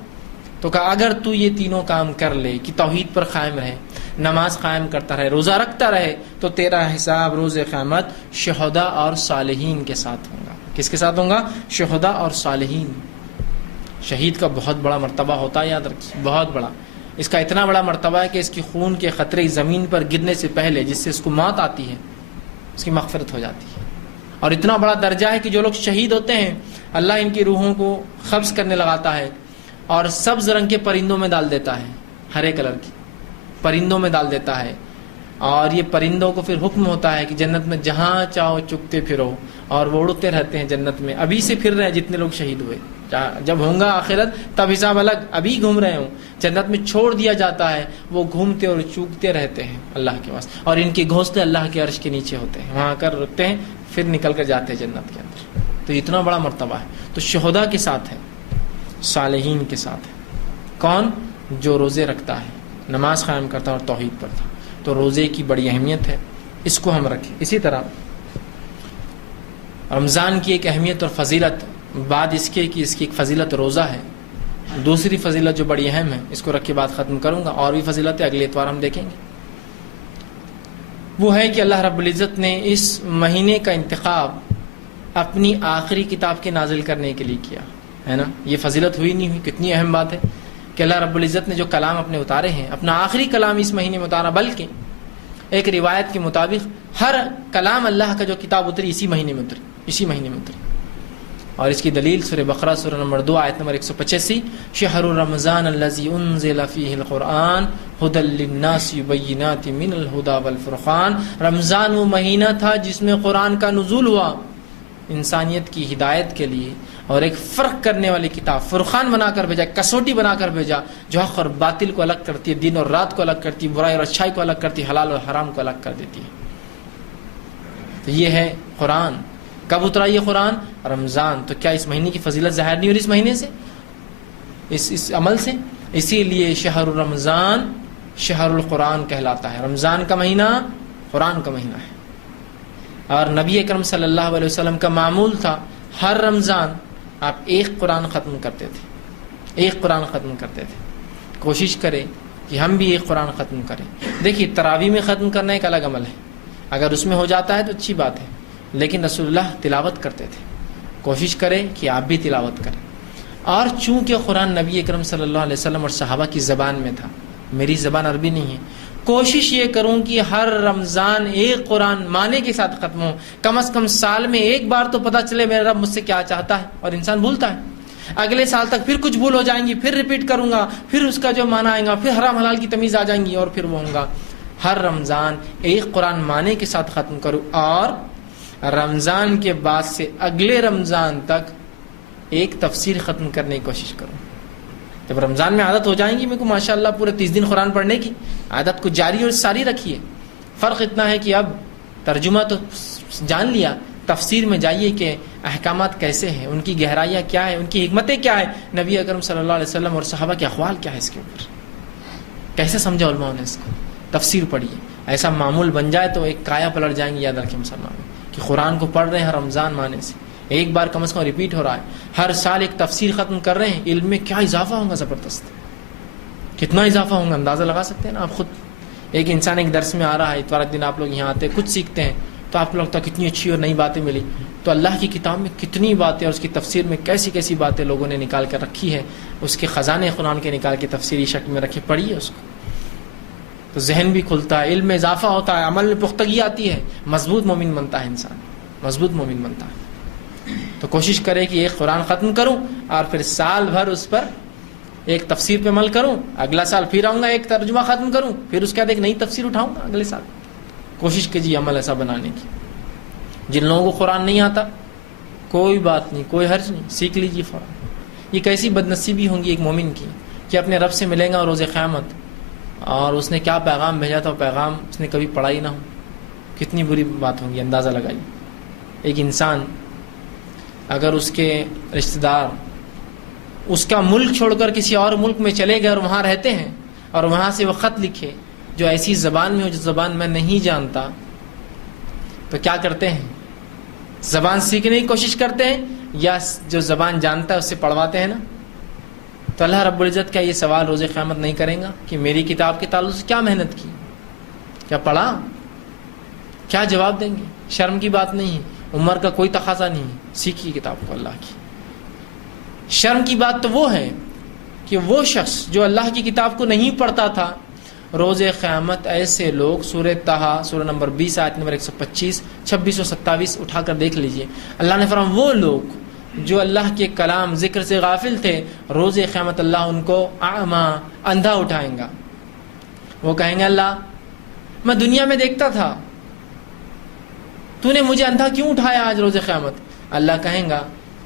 تو کہا اگر تو یہ تینوں کام کر لے کہ توحید پر قائم رہے, نماز قائم کرتا رہے, روزہ رکھتا رہے, تو تیرا حساب روز قیامت شہداء اور صالحین کے ساتھ ہوگا. کس کے ساتھ ہوگا؟ شہداء اور صالحین. شہید کا بہت بڑا مرتبہ ہوتا ہے, یاد رکھیے, بہت بڑا. اس کا اتنا بڑا مرتبہ ہے کہ اس کی خون کے قطرے زمین پر گرنے سے پہلے, جس سے اس کو موت آتی ہے, اس کی مغفرت ہو جاتی ہے. اور اتنا بڑا درجہ ہے کہ جو لوگ شہید ہوتے ہیں, اللہ ان کی روحوں کو قبض کرنے لگاتا ہے اور سبز رنگ کے پرندوں میں ڈال دیتا ہے, ہرے کلر کی پرندوں میں ڈال دیتا ہے. اور یہ پرندوں کو پھر حکم ہوتا ہے کہ جنت میں جہاں چاہو چگتے پھرو, اور وہ اڑتے رہتے ہیں جنت میں. ابھی سے پھر رہے ہیں جتنے لوگ شہید ہوئے, جب ہوں گا آخرت تب حساب الگ, ابھی گھوم رہے ہوں. جنت میں چھوڑ دیا جاتا ہے, وہ گھومتے اور چوگتے رہتے ہیں اللہ کے واسطے, اور ان کے گھونسلے اللہ کے عرش کے نیچے ہوتے ہیں, وہاں کر رکتے ہیں, پھر نکل کر جاتے ہیں جنت کے اندر. تو اتنا بڑا مرتبہ ہے. تو شہداء کے ساتھ ہے, صالحین کے ساتھ ہے. کون؟ جو روزے رکھتا ہے, نماز قائم کرتا ہے اور توحید پڑھتا. تو روزے کی بڑی اہمیت ہے, اس کو ہم رکھیں. اسی طرح رمضان کی ایک اہمیت اور فضیلت, بعد اس کے کہ اس کی ایک فضیلت روزہ ہے, دوسری فضیلت جو بڑی اہم ہے, اس کو رکھ کے بعد ختم کروں گا. اور بھی فضیلت ہے, اگلے اتوار ہم دیکھیں گے. وہ ہے کہ اللہ رب العزت نے اس مہینے کا انتخاب اپنی آخری کتاب کے نازل کرنے کے لیے کیا ہے نا. یہ فضیلت ہوئی نہیں ہوئی؟ کتنی اہم بات ہے کہ اللہ رب العزت نے جو کلام اپنے اتارے ہیں, اپنا آخری کلام اس مہینے میں اتارا. بلکہ ایک روایت کے مطابق ہر کلام اللہ کا جو کتاب اتری اسی مہینے میں اتری, اسی مہینے میں اتری. اور اس کی دلیل سورہ بقرہ سورہ نمبر 2 آیت نمبر 185, شہر رمضان الذی انزل فیہ القرآن ھدی للناس بینات من الھدی والفرقان. رمضان وہ مہینہ تھا جس میں قرآن کا نزول ہوا انسانیت کی ہدایت کے لیے, اور ایک فرق کرنے والی کتاب, فرقان بنا کر بھیجا, کسوٹی بنا کر بھیجا, جو حق اور باطل کو الگ کرتی ہے, دن اور رات کو الگ کرتی ہے, برائی اور اچھائی کو الگ کرتی ہے, حلال اور حرام کو الگ کر دیتی ہے. تو یہ ہے قرآن. کب اترا یہ قرآن؟ رمضان. تو کیا اس مہینے کی فضیلت ظاہر نہیں ہو رہی اس مہینے سے, اس عمل سے؟ اسی لیے شہر رمضان شہر القرآن کہلاتا ہے. رمضان کا مہینہ قرآن کا مہینہ ہے. اور نبی اکرم صلی اللہ علیہ وسلم کا معمول تھا, ہر رمضان آپ ایک قرآن ختم کرتے تھے, ایک قرآن ختم کرتے تھے. کوشش کریں کہ ہم بھی ایک قرآن ختم کریں. دیکھیے تراویح میں ختم کرنا ایک الگ عمل ہے, اگر اس میں ہو جاتا ہے تو اچھی بات ہے, لیکن رسول اللہ تلاوت کرتے تھے. کوشش کریں کہ آپ بھی تلاوت کریں. اور چونکہ قرآن نبی اکرم صلی اللہ علیہ وسلم اور صحابہ کی زبان میں تھا، میری زبان عربی نہیں ہے، کوشش یہ کروں کہ ہر رمضان ایک قرآن معنی کے ساتھ ختم ہو. کم از کم سال میں ایک بار تو پتہ چلے میرا رب مجھ سے کیا چاہتا ہے. اور انسان بھولتا ہے، اگلے سال تک پھر کچھ بھول ہو جائیں گی، پھر ریپیٹ کروں گا، پھر اس کا جو معنی آئے گا، پھر حرام حلال کی تمیز آ جائیں گی اور پھر وہ ہوں گا. ہر رمضان ایک قرآن معنی کے ساتھ ختم کرو، اور رمضان کے بعد سے اگلے رمضان تک ایک تفسیر ختم کرنے کی کوشش کرو. جب رمضان میں عادت ہو جائیں گی میرے کو ماشاءاللہ پورے 30 دن قرآن پڑھنے کی، عادت کو جاری اور ساری رکھیے. فرق اتنا ہے کہ اب ترجمہ تو جان لیا، تفسیر میں جائیے کہ احکامات کیسے ہیں، ان کی گہرائیاں کیا ہے، ان کی حکمتیں کیا ہے، نبی اکرم صلی اللہ علیہ وسلم اور صحابہ کے اقوال کیا ہے، اس کے اوپر کیسے سمجھا علماء نے اس کو. تفسیر پڑھیے. ایسا معمول بن جائے تو ایک کایا پلٹ جائیں گے. یاد رکھیں مسلمان کہ قرآن کو پڑھ رہے ہیں رمضان معنی سے، ایک بار کم از کم ریپیٹ ہو رہا ہے، ہر سال ایک تفسیر ختم کر رہے ہیں. علم میں کیا اضافہ ہوگا، زبردست کتنا اضافہ ہوگا، اندازہ لگا سکتے ہیں نا آپ خود. ایک انسان ایک درس میں آ رہا ہے، اتوار دن آپ لوگ یہاں آتے ہیں، کچھ سیکھتے ہیں، تو آپ کو لگتا ہے کتنی اچھی اور نئی باتیں ملی. تو اللہ کی کتاب میں کتنی باتیں اور اس کی تفسیر میں کیسی کیسی باتیں لوگوں نے نکال کر رکھی ہے، اس کے خزانے قرآن کے نکال کے تفسیری شکل میں رکھے. پڑھیے اس کو تو ذہن بھی کھلتا ہے، علم میں اضافہ ہوتا ہے، عمل میں پختگی آتی ہے، مضبوط مومن بنتا ہے انسان، مضبوط مومن بنتا ہے. تو کوشش کرے کہ ایک قرآن ختم کروں اور پھر سال بھر اس پر ایک تفسیر پہ عمل کروں. اگلا سال پھر آؤں گا ایک ترجمہ ختم کروں، پھر اس کے بعد ایک نئی تفسیر اٹھاؤں گا اگلے سال. کوشش کیجیے عمل ایسا بنانے کی. جن لوگوں کو قرآن نہیں آتا کوئی بات نہیں، کوئی حرج نہیں، سیکھ لیجیے فوراً. یہ کیسی بدنصیبی ہوں گی ایک مومن کی کہ اپنے رب سے ملے گا روز قیامت اور اس نے کیا پیغام بھیجا تھا، پیغام اس نے کبھی پڑھا ہی نہ ہو. کتنی بری بات ہوگی، اندازہ لگائیے. ایک انسان اگر اس کے رشتہ دار اس کا ملک چھوڑ کر کسی اور ملک میں چلے گئے اور وہاں رہتے ہیں اور وہاں سے وہ خط لکھے جو ایسی زبان میں ہو جو زبان میں نہیں جانتا، تو کیا کرتے ہیں؟ زبان سیکھنے کی کوشش کرتے ہیں یا جو زبان جانتا ہے اس سے پڑھواتے ہیں نا. تو اللہ رب العزت کیا یہ سوال روز قیامت نہیں کریں گا کہ میری کتاب کے تعلق سے کیا محنت کی، کیا پڑھا؟ کیا جواب دیں گے؟ شرم کی بات نہیں ہے، عمر کا کوئی تقاضا نہیں ہے، سیکھیے کتاب کو اللہ کی. شرم کی بات تو وہ ہے کہ وہ شخص جو اللہ کی کتاب کو نہیں پڑھتا تھا، روز قیامت ایسے لوگ، سورہ طٰہٰ سورہ نمبر 20 آیت نمبر 125 26 اور 27 اٹھا کر دیکھ لیجئے. اللہ نے فرمایا وہ لوگ جو اللہ کے کلام ذکر سے غافل تھے، روز قیامت اللہ ان کو اعمیٰ اندھا اٹھائیں گا. وہ کہیں گے اللہ میں دنیا میں دیکھتا تھا، تو نے مجھے اندھا کیوں اٹھایا آج روز قیامت؟ اللہ کہیں گا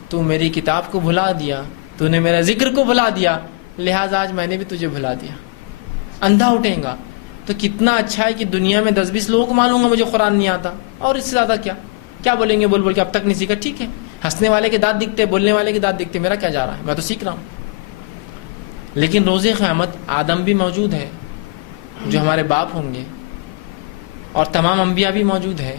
تو میری کتاب کو بھلا دیا، تو نے میرا ذکر کو بھلا دیا، لہٰذا آج میں نے بھی تجھے بھلا دیا. اندھا اٹھیں گا. تو کتنا اچھا ہے کہ دنیا میں 10-20 لوگوں کو معلوم ہے مجھے قرآن نہیں آتا، اور اس سے زیادہ کیا بولیں گے؟ بول کے اب تک نہیں سیکھا. ٹھیک ہے، ہنسنے والے کے دانت دکھتے، بولنے والے کے دانت دکھتے، میرا کیا جا رہا ہے، میں تو سیکھ رہا ہوں. لیکن روز قیامت آدم بھی موجود ہے جو ہمارے باپ ہوں گے، اور تمام انبیاء بھی موجود ہے،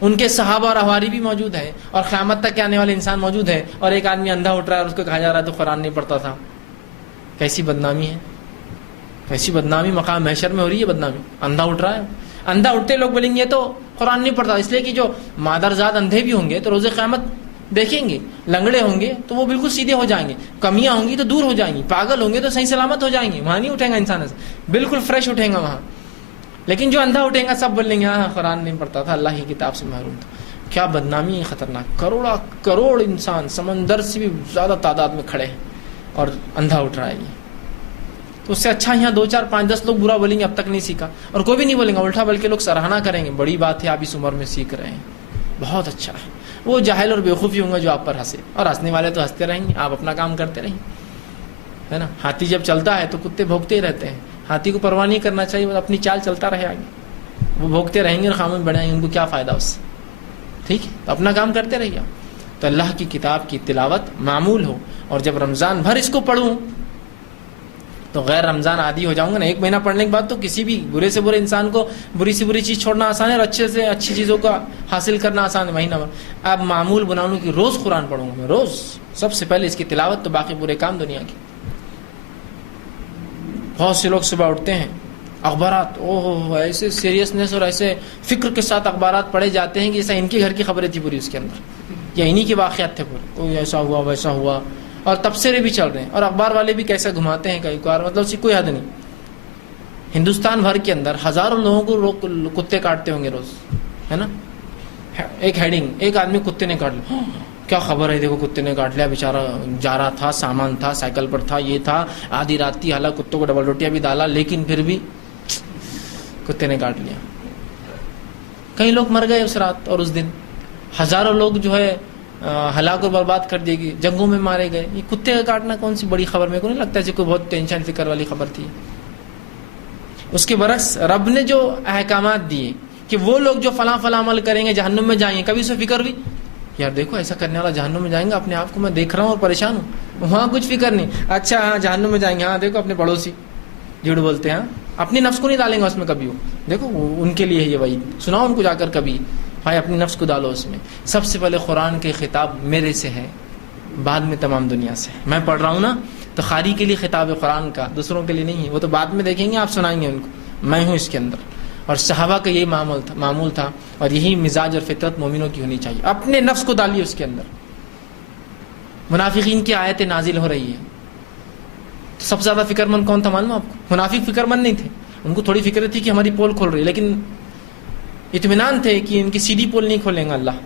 ان کے صحابہ اور حواری بھی موجود ہے، اور قیامت تک کے آنے والے انسان موجود ہے. اور ایک آدمی اندھا اٹھ رہا ہے اور اس کو کہا جا رہا ہے تو قرآن نہیں پڑھتا تھا. کیسی بدنامی ہے، کیسی بدنامی مقام محشر میں ہو رہی ہے. بدنامی اندھا اٹھ رہا ہے. اندھا اٹھتے لوگ بولیں گے تو قرآن نہیں پڑھتا، اس لیے کہ جو مادرزاد اندھے بھی ہوں گے تو روز قیامت دیکھیں گے، لنگڑے ہوں گے تو وہ بالکل سیدھے ہو جائیں گے، کمیاں ہوں گی تو دور ہو جائیں گی، پاگل ہوں گے تو صحیح سلامت ہو جائیں گے. وہاں نہیں اٹھیں گا انسان سے، بالکل فریش اٹھیں گا وہاں. لیکن جو اندھا اٹھیں گا سب بولیں گے ہاں قرآن نہیں پڑھتا تھا، اللہ کی کتاب سے محروم تھا. کیا بدنامی ہے خطرناک. کروڑ انسان سمندر سے بھی زیادہ تعداد میں کھڑے ہیں اور اندھا اٹھ رہا ہے. یہ تو اس سے اچھا یہاں 2 4 5 10 لوگ برا بولیں گے اب تک نہیں سیکھا، اور کوئی بھی نہیں بولیں گا، الٹا بلکہ لوگ سراہنا کریں گے، بڑی بات ہے آپ اس عمر میں سیکھ رہے ہیں، بہت اچھا ہے. وہ جاہل اور بیوقوفی ہوں گے جو آپ پر ہنسے، اور ہنسنے والے تو ہنستے رہیں گے، آپ اپنا کام کرتے رہیں، ہے نا. ہاتھی جب چلتا ہے تو کتے بھونکتے ہی رہتے ہیں، ہاتھی کو پرواہ نہیں کرنا چاہیے، وہ اپنی چال چلتا رہے آگے. وہ بھونکتے رہیں گے اور خاموش بڑھیں گے، ان کو کیا فائدہ اس سے. ٹھیک ہے، تو اپنا کام کرتے رہیے. تو اللہ کی کتاب کی تلاوت معمول ہو، اور جب رمضان بھر اس کو پڑھوں تو غیر رمضان عادی ہو جاؤں گا نا. 1 مہینہ پڑھنے کے بعد تو کسی بھی برے سے برے انسان کو بری سے بری چیز چھوڑنا آسان ہے، اور اچھے سے اچھی چیزوں کا حاصل کرنا آسان ہے. مہینہ بھر اب معمول بناؤں کہ روز قرآن پڑھوں گا میں، روز سب سے پہلے اس کی تلاوت، تو باقی پورے کام دنیا کے. بہت سے لوگ صبح اٹھتے ہیں اخبارات ایسے سیریسنس اور ایسے فکر کے ساتھ اخبارات پڑھے جاتے ہیں کہ جیسا ان کے گھر کی خبریں تھی پوری اس کے اندر، یا انہی کے واقعات تھے پورے، کوئی ایسا ہوا ویسا ہوا، اور تبصرے بھی چل رہے ہیں، اور اخبار والے بھی کیسا گھماتے ہیں کئی بار، مطلب اس کی کوئی حد نہیں۔ ہندوستان بھر کے اندر ہزاروں لوگوں کو کتے کاٹتے ہوں گے روز، ہے نا؟ ایک ہیڈنگ، ایک آدمی کتے نے کاٹ لیا، کیا خبر ہے، دیکھو کتے نے کاٹ لیا، بیچارہ جا رہا تھا، سامان تھا، سائیکل پر تھا، یہ تھا، آدھی رات تھی، حالانکہ کتوں کو ڈبل روٹیاں بھی ڈالا، لیکن پھر بھی کتے نے کاٹ لیا۔ کئی لوگ مر گئے اس رات اور اس دن، ہزاروں لوگ جو ہے ہلاک اور برباد کر دیے گئے، جنگوں میں مارے گئے۔ یہ کتے کا کاٹنا کون سی بڑی خبر، میرے کو نہیں لگتا ہے کوئی بہت ٹینشن فکر والی خبر تھی۔ اس کے برعکس رب نے جو احکامات دیے کہ وہ لوگ جو فلاں فلاں عمل کریں گے جہنم میں جائیں گے، کبھی اسے فکر بھی، یار دیکھو ایسا کرنے والا جہنم میں جائیں گے، اپنے آپ کو میں دیکھ رہا ہوں اور پریشان ہوں، وہاں کچھ فکر نہیں، اچھا ہاں جہنم میں جائیں گے، ہاں دیکھو اپنے پڑوسی جھوٹ بولتے ہیں، اپنی نفس کو نہیں ڈالیں گے اس میں کبھی، وہ دیکھو ان کے لیے ہے یہ وعید، سناؤ ان کو جا کر کبھی، بھائی اپنی نفس کو ڈالو اس میں۔ سب سے پہلے قرآن کے خطاب میرے سے ہے، بعد میں تمام دنیا سے۔ میں پڑھ رہا ہوں نا تو خاری کے لیے خطاب ہے قرآن کا، دوسروں کے لیے نہیں ہے، وہ تو بعد میں دیکھیں گے، آپ سنائیں گے ان کو، میں ہوں اس کے اندر۔ اور صحابہ کا یہی معمول تھا، اور یہی مزاج اور فطرت مومنوں کی ہونی چاہیے، اپنے نفس کو ڈالیے اس کے اندر۔ منافقین کی آیتیں نازل ہو رہی ہے، سب سے زیادہ فکر مند کون تھا معلوم آپ کو؟ منافق فکر مند نہیں تھے، ان کو تھوڑی فکر تھی کہ ہماری پول کھول رہی ہے، لیکن اطمینان تھے کہ ان کی سیدھی پول نہیں کھولیں گا اللہ،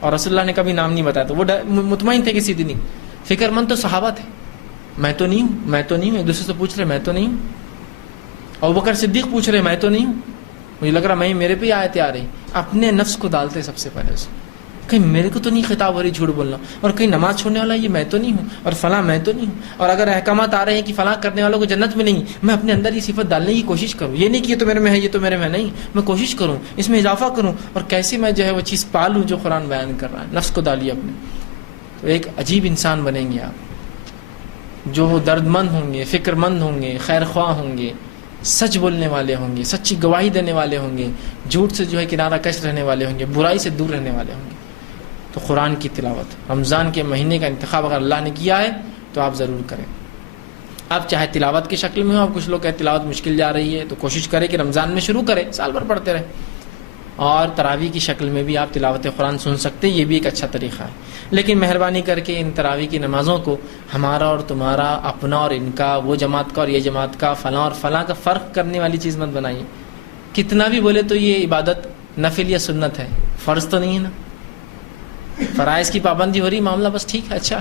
اور رسول اللہ نے کبھی نام نہیں بتایا، تو وہ مطمئن تھے کہ سیدھی نہیں۔ فکر مند تو صحابہ تھے، میں تو نہیں ہوں، میں تو نہیں ہوں، ایک دوسرے سے پوچھ رہے میں تو نہیں ہوں، ابوبکر صدیق پوچھ رہے میں تو نہیں ہوں، مجھے لگ رہا میں میرے پہ آیتیں آ رہی، اپنے نفس کو ڈالتے سب سے پہلے اسے، کہیں میرے کو تو نہیں خطاب ہو رہی جھوٹ بولنا، اور کہیں نماز چھوڑنے والا یہ میں تو نہیں ہوں، اور فلاں میں تو نہیں ہوں، اور اگر احکامات آ رہے ہیں کہ فلاں کرنے والوں کو جنت میں نہیں، میں اپنے اندر یہ صفت ڈالنے کی کوشش کروں، یہ نہیں کہ یہ تو میرے میں ہے، یہ تو میرے میں نہیں، میں کوشش کروں اس میں اضافہ کروں، اور کیسے میں جو ہے وہ چیز پالوں جو قرآن بیان کر رہا ہے۔ نفس کو ڈالیے اپنے، تو ایک عجیب انسان بنیں گے آپ، جو درد مند ہوں گے، فکر مند ہوں گے، خیر خواہ ہوں گے، سچ بولنے والے ہوں گے، سچی گواہی دینے والے ہوں گے، جھوٹ سے جو ہے کنارہ کش رہنے والے ہوں گے، برائی سے دور رہنے والے ہوں گے۔ تو قرآن کی تلاوت، رمضان کے مہینے کا انتخاب اگر اللہ نے کیا ہے تو آپ ضرور کریں۔ آپ چاہے تلاوت کی شکل میں ہو، آپ کچھ لوگ کہتے تلاوت مشکل جا رہی ہے تو کوشش کریں کہ رمضان میں شروع کریں، سال بھر پڑھتے رہیں، اور تراویح کی شکل میں بھی آپ تلاوت قرآن سن سکتے ہیں، یہ بھی ایک اچھا طریقہ ہے۔ لیکن مہربانی کر کے ان تراویح کی نمازوں کو ہمارا اور تمہارا، اپنا اور ان کا، وہ جماعت کا اور یہ جماعت کا، فلاں اور فلاں کا فرق کرنے والی چیز مت بنائیے۔ کتنا بھی بولے تو یہ عبادت نفل یا سنت ہے، فرض تو نہیں ہے نا، فرائض کی پابندی ہو رہی، معاملہ بس ٹھیک ہے، اچھا۔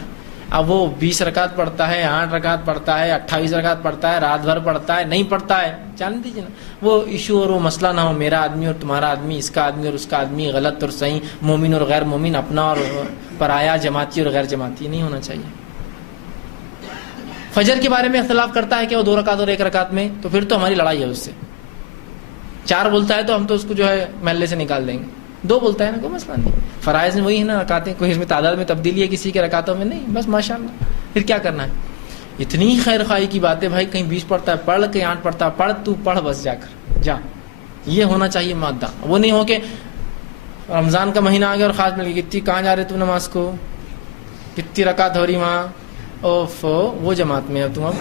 اب وہ 20 رکعت پڑھتا ہے، 8 رکعت پڑھتا ہے، 28 رکعت پڑھتا ہے، رات بھر پڑھتا ہے، نہیں پڑھتا ہے، جان دیجیے نا، وہ ایشو اور وہ مسئلہ نہ ہو میرا آدمی اور تمہارا آدمی، اس کا آدمی اور اس کا آدمی، غلط اور صحیح، مومن اور غیر مومن، اپنا اور پرایا، جماعتی اور غیر جماعتی، نہیں ہونا چاہیے۔ فجر کے بارے میں اختلاف کرتا ہے کہ وہ 2 رکعت اور 1 رکعت میں، تو پھر تو ہماری لڑائی ہے اس سے۔ 4 بولتا ہے تو ہم تو اس کو جو ہے محلے سے نکال دیں گے، 2 بولتا ہے نا، کوئی مسئلہ نہیں، فرائض میں وہی ہے نا، رکعتیں، کوئی اس میں تعداد میں تبدیلی ہے کسی کے رکعتوں میں نہیں، بس ماشاءاللہ، پھر کیا کرنا ہے؟ اتنی خیر خواہی کی بات ہے بھائی، کہیں 20 پڑھتا ہے پڑھ، کہیں 8 پڑھتا ہے پڑھ، تو پڑھ بس جا کر جا، یہ ہونا چاہیے مادہ۔ وہ نہیں ہو کہ رمضان کا مہینہ آ گیا اور خاص مل گئی، کتنی کہاں جا رہے تم نماز کو، کتنی رکعت ہو رہی وہاں، اوف وہ جماعت میں تم، اب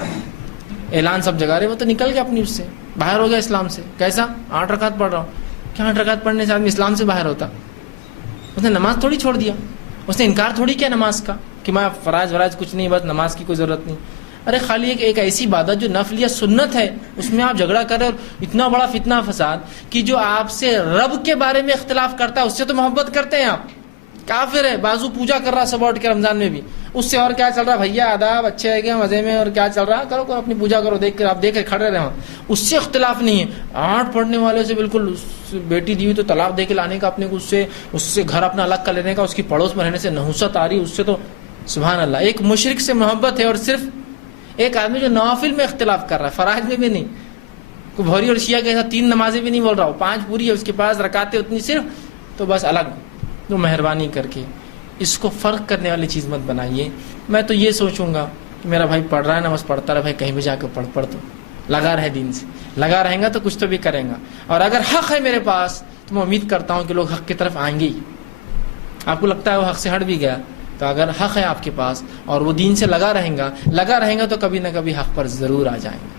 اعلان سب جگہ رہے، وہ تو نکل گیا اپنی اس سے، باہر ہو گیا اسلام سے۔ کیسا؟ 8 رکعت پڑھ رہا ہوں، کیا 8 رکعت پڑھنے سے آدمی اسلام سے باہر ہوتا؟ اس نے نماز تھوڑی چھوڑ دیا، اس نے انکار تھوڑی کیا نماز کا کہ میں فرائض ورائض کچھ نہیں، بس نماز کی کوئی ضرورت نہیں۔ ارے خالی ایک ایسی عبادت جو نفل یا سنت ہے، اس میں آپ جھگڑا کر رہے، اور اتنا بڑا فتنہ فساد کہ جو آپ سے رب کے بارے میں اختلاف کرتا ہے اس سے تو محبت کرتے ہیں آپ، کافر ہے، بازو پوجا کر رہا صبح اٹھ کے رمضان میں بھی، اس سے اور کیا چل رہا بھیا، آداب اچھے ہے کہ مزے میں، اور کیا چل رہا، کرو کرو اپنی پوجا کرو، دیکھ کر آپ دیکھ کر کھڑے رہے، اس سے اختلاف نہیں ہے۔ 8 پڑھنے والے سے بالکل، بیٹی دی ہوئی تو طلاق دے کے لانے کا اپنے کو، اس سے گھر اپنا الگ کر لینے کا، اس کی پڑوس میں رہنے سے نحوست آ رہی، اس سے تو سبحان اللہ، ایک مشرک سے محبت ہے۔ اور صرف ایک آدمی جو نوافل میں اختلاف کر رہا ہے، فرائض میں بھی نہیں، کوئی بھوری اور شیعہ کے ساتھ 3 نمازیں بھی نہیں بول رہا ہو، 5 پوری ہے اس کے پاس، رکعتیں اتنی صرف، تو بس الگ۔ تو مہربانی کر کے اس کو فرق کرنے والی چیز مت بنائیے۔ میں تو یہ سوچوں گا کہ میرا بھائی پڑھ رہا ہے نماز پڑھتا رہے، بھائی کہیں بھی جا کے پڑھ تو لگا رہے، دین سے لگا رہیں گا تو کچھ تو بھی کریں گا، اور اگر حق ہے میرے پاس تو میں امید کرتا ہوں کہ لوگ حق کی طرف آئیں گے ہی۔ آپ کو لگتا ہے وہ حق سے ہٹ بھی گیا، تو اگر حق ہے آپ کے پاس اور وہ دین سے لگا رہیں گا تو کبھی نہ کبھی حق پر ضرور آ جائیں گے۔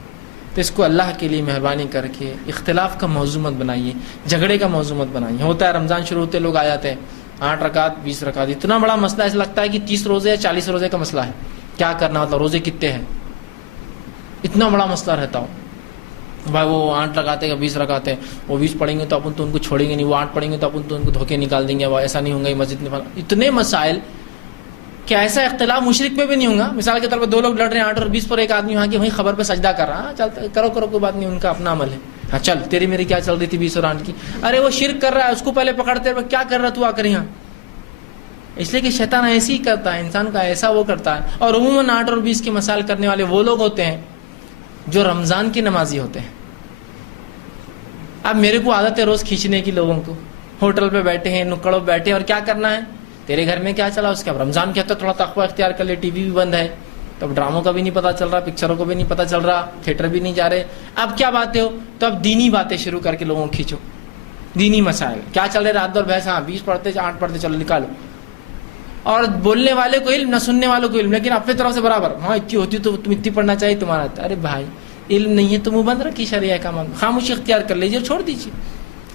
تو اس کو اللہ کے لیے مہربانی کر کے اختلاف کا موضوع مت بنائیے، جھگڑے کا موضوع مت بنائیے۔ ہوتا ہے رمضان شروع ہوتے لوگ آ جاتے ہیں 8 رکعت 20 رکعت، اتنا بڑا مسئلہ ایسا لگتا ہے کہ 30 روزے یا 40 روزے کا مسئلہ ہے، کیا کرنا ہوتا، روزے کتنے ہیں، اتنا بڑا مسئلہ رہتا ہو۔ بھائی وہ 8 رکعتیں کا 20 رکعتیں، وہ 20 پڑھیں گے تو اپن تو ان کو چھوڑیں گے نہیں، وہ 8 پڑھیں گے تو اپن تو ان کو دھوکے نکال دیں گے، وہ ایسا نہیں ہوگا یہ مسجد میں، اتنے مسائل کہ ایسا اختلاف مشرک میں بھی نہیں ہوگا۔ مثال کے طور پر 2 لوگ لڑ رہے ہیں 8 اور 20 پر، ایک آدمی وہاں کی وہیں خبر پہ سجدہ کر رہا، چلتا کرو کوئی بات نہیں، ان کا اپنا عمل ہے، ہاں چل تیری میری کیا چل رہی تھی 20 اور 8 کی، ارے وہ شرک کر رہا ہے اس کو پہلے پکڑتے ہیں، کیا کر رہا تو آ کر یہاں، اس لیے کہ شیطان ایسے ہی کرتا ہے، انسان کا ایسا وہ کرتا ہے۔ اور عموماً 8 اور 20 کے مسائل کرنے والے وہ لوگ ہوتے ہیں جو رمضان کے نمازی ہوتے ہیں۔ اب میرے کو عادت ہے روز کھینچنے کی، لوگوں کو ہوٹل پہ بیٹھے ہیں، نکڑوں پہ بیٹھے ہیں، اور کیا کرنا ہے، تیرے گھر میں کیا چلا، اس کے اب رمضان کہتا ہے تھوڑا تقوی اختیار کر لے، ٹی وی بھی بند ہے، تو اب ڈراموں کا بھی نہیں پتہ چل رہا، پکچروں کو بھی نہیں پتہ چل رہا، تھیٹر بھی نہیں جا رہے، اب کیا باتیں ہو، تو اب دینی باتیں شروع کر کے لوگوں کو کھینچو، دینی مسائل کیا چل رہے، رات بھر بحث، ہاں 20 پڑھتے 8 پڑھتے، چلو نکالو، اور بولنے والے کو علم نہ سننے والوں کو علم، لیکن اپنے طرف سے برابر، ہاں اتنی ہوتی تو تم اتنی پڑھنا چاہیے تمہارا، ارے بھائی علم نہیں ہے تو منہ بند رکھی، شریعہ کا مان خاموشی اختیار کر لیجیے اور چھوڑ دیجیے،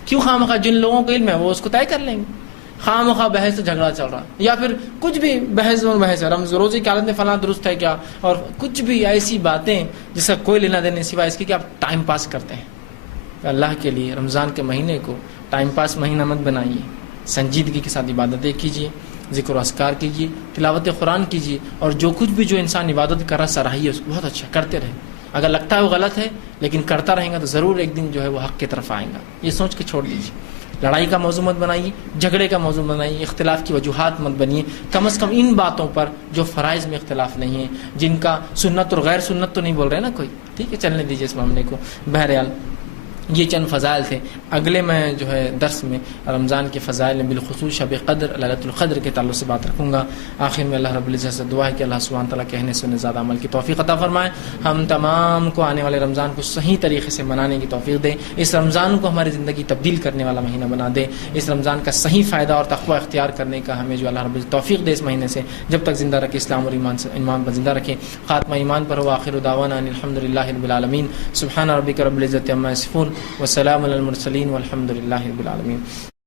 کیوں خواہ جن لوگوں کو علم ہے وہ اس کو طے کر لیں گے، خواہ بحث سے جھگڑا چل رہا، یا پھر کچھ بھی بحث ہے، روزے کی حالت میں فلاں درست ہے کیا، اور کچھ بھی ایسی باتیں جس کا کوئی لینا دینا سوائے اس کے کہ آپ ٹائم پاس کرتے ہیں۔ اللہ کے لیے رمضان کے مہینے کو ٹائم پاس مہینہ مت بنائیے، سنجیدگی کے ساتھ عبادتیں کیجیے، ذکر و اذکار کیجیے، تلاوت قرآن کیجیے، اور جو کچھ بھی جو انسان عبادت کر رہا سراہیے اس کو، بہت اچھا کرتے رہے، اگر لگتا ہے وہ غلط ہے لیکن کرتا رہیں گا تو ضرور ایک دن جو ہے وہ حق کی طرف آئے گا، یہ سوچ کے چھوڑ دیجیے۔ لڑائی کا موضوع مت بنائیے، جھگڑے کا موضوع بنائیے، اختلاف کی وجوہات مت بنیے، کم از کم ان باتوں پر جو فرائض میں اختلاف نہیں ہے، جن کا سنت اور غیر سنت تو نہیں بول رہے نا کوئی، ٹھیک ہے چلنے دیجیے اس معاملے کو۔ بہرحال یہ چند فضائل تھے، اگلے میں جو ہے درس میں رمضان کے فضائل میں بالخصوص شب قدر لیلۃ القدر کے تعلق سے بات رکھوں گا۔ آخر میں اللہ رب العزت سے دعا ہے کہ اللہ سبحانہ تعالیٰ کہنے سننے زیادہ عمل کی توفیق عطا فرمائے، ہم تمام کو آنے والے رمضان کو صحیح طریقے سے منانے کی توفیق دے، اس رمضان کو ہماری زندگی تبدیل کرنے والا مہینہ بنا دے، اس رمضان کا صحیح فائدہ اور تقوی اختیار کرنے کا ہمیں جو اللہ رب العزت توفیق دے، اس مہینے سے جب تک زندہ رکھے اسلام اور ایمان پر زندہ رکھے، خاتمہ ایمان پر ہو، آخر دعوانا ان الحمدللہ رب العالمین، سبحان ربک رب العزت عما یصفون، وسلام علی المرسلین والحمد للہ رب العالمین۔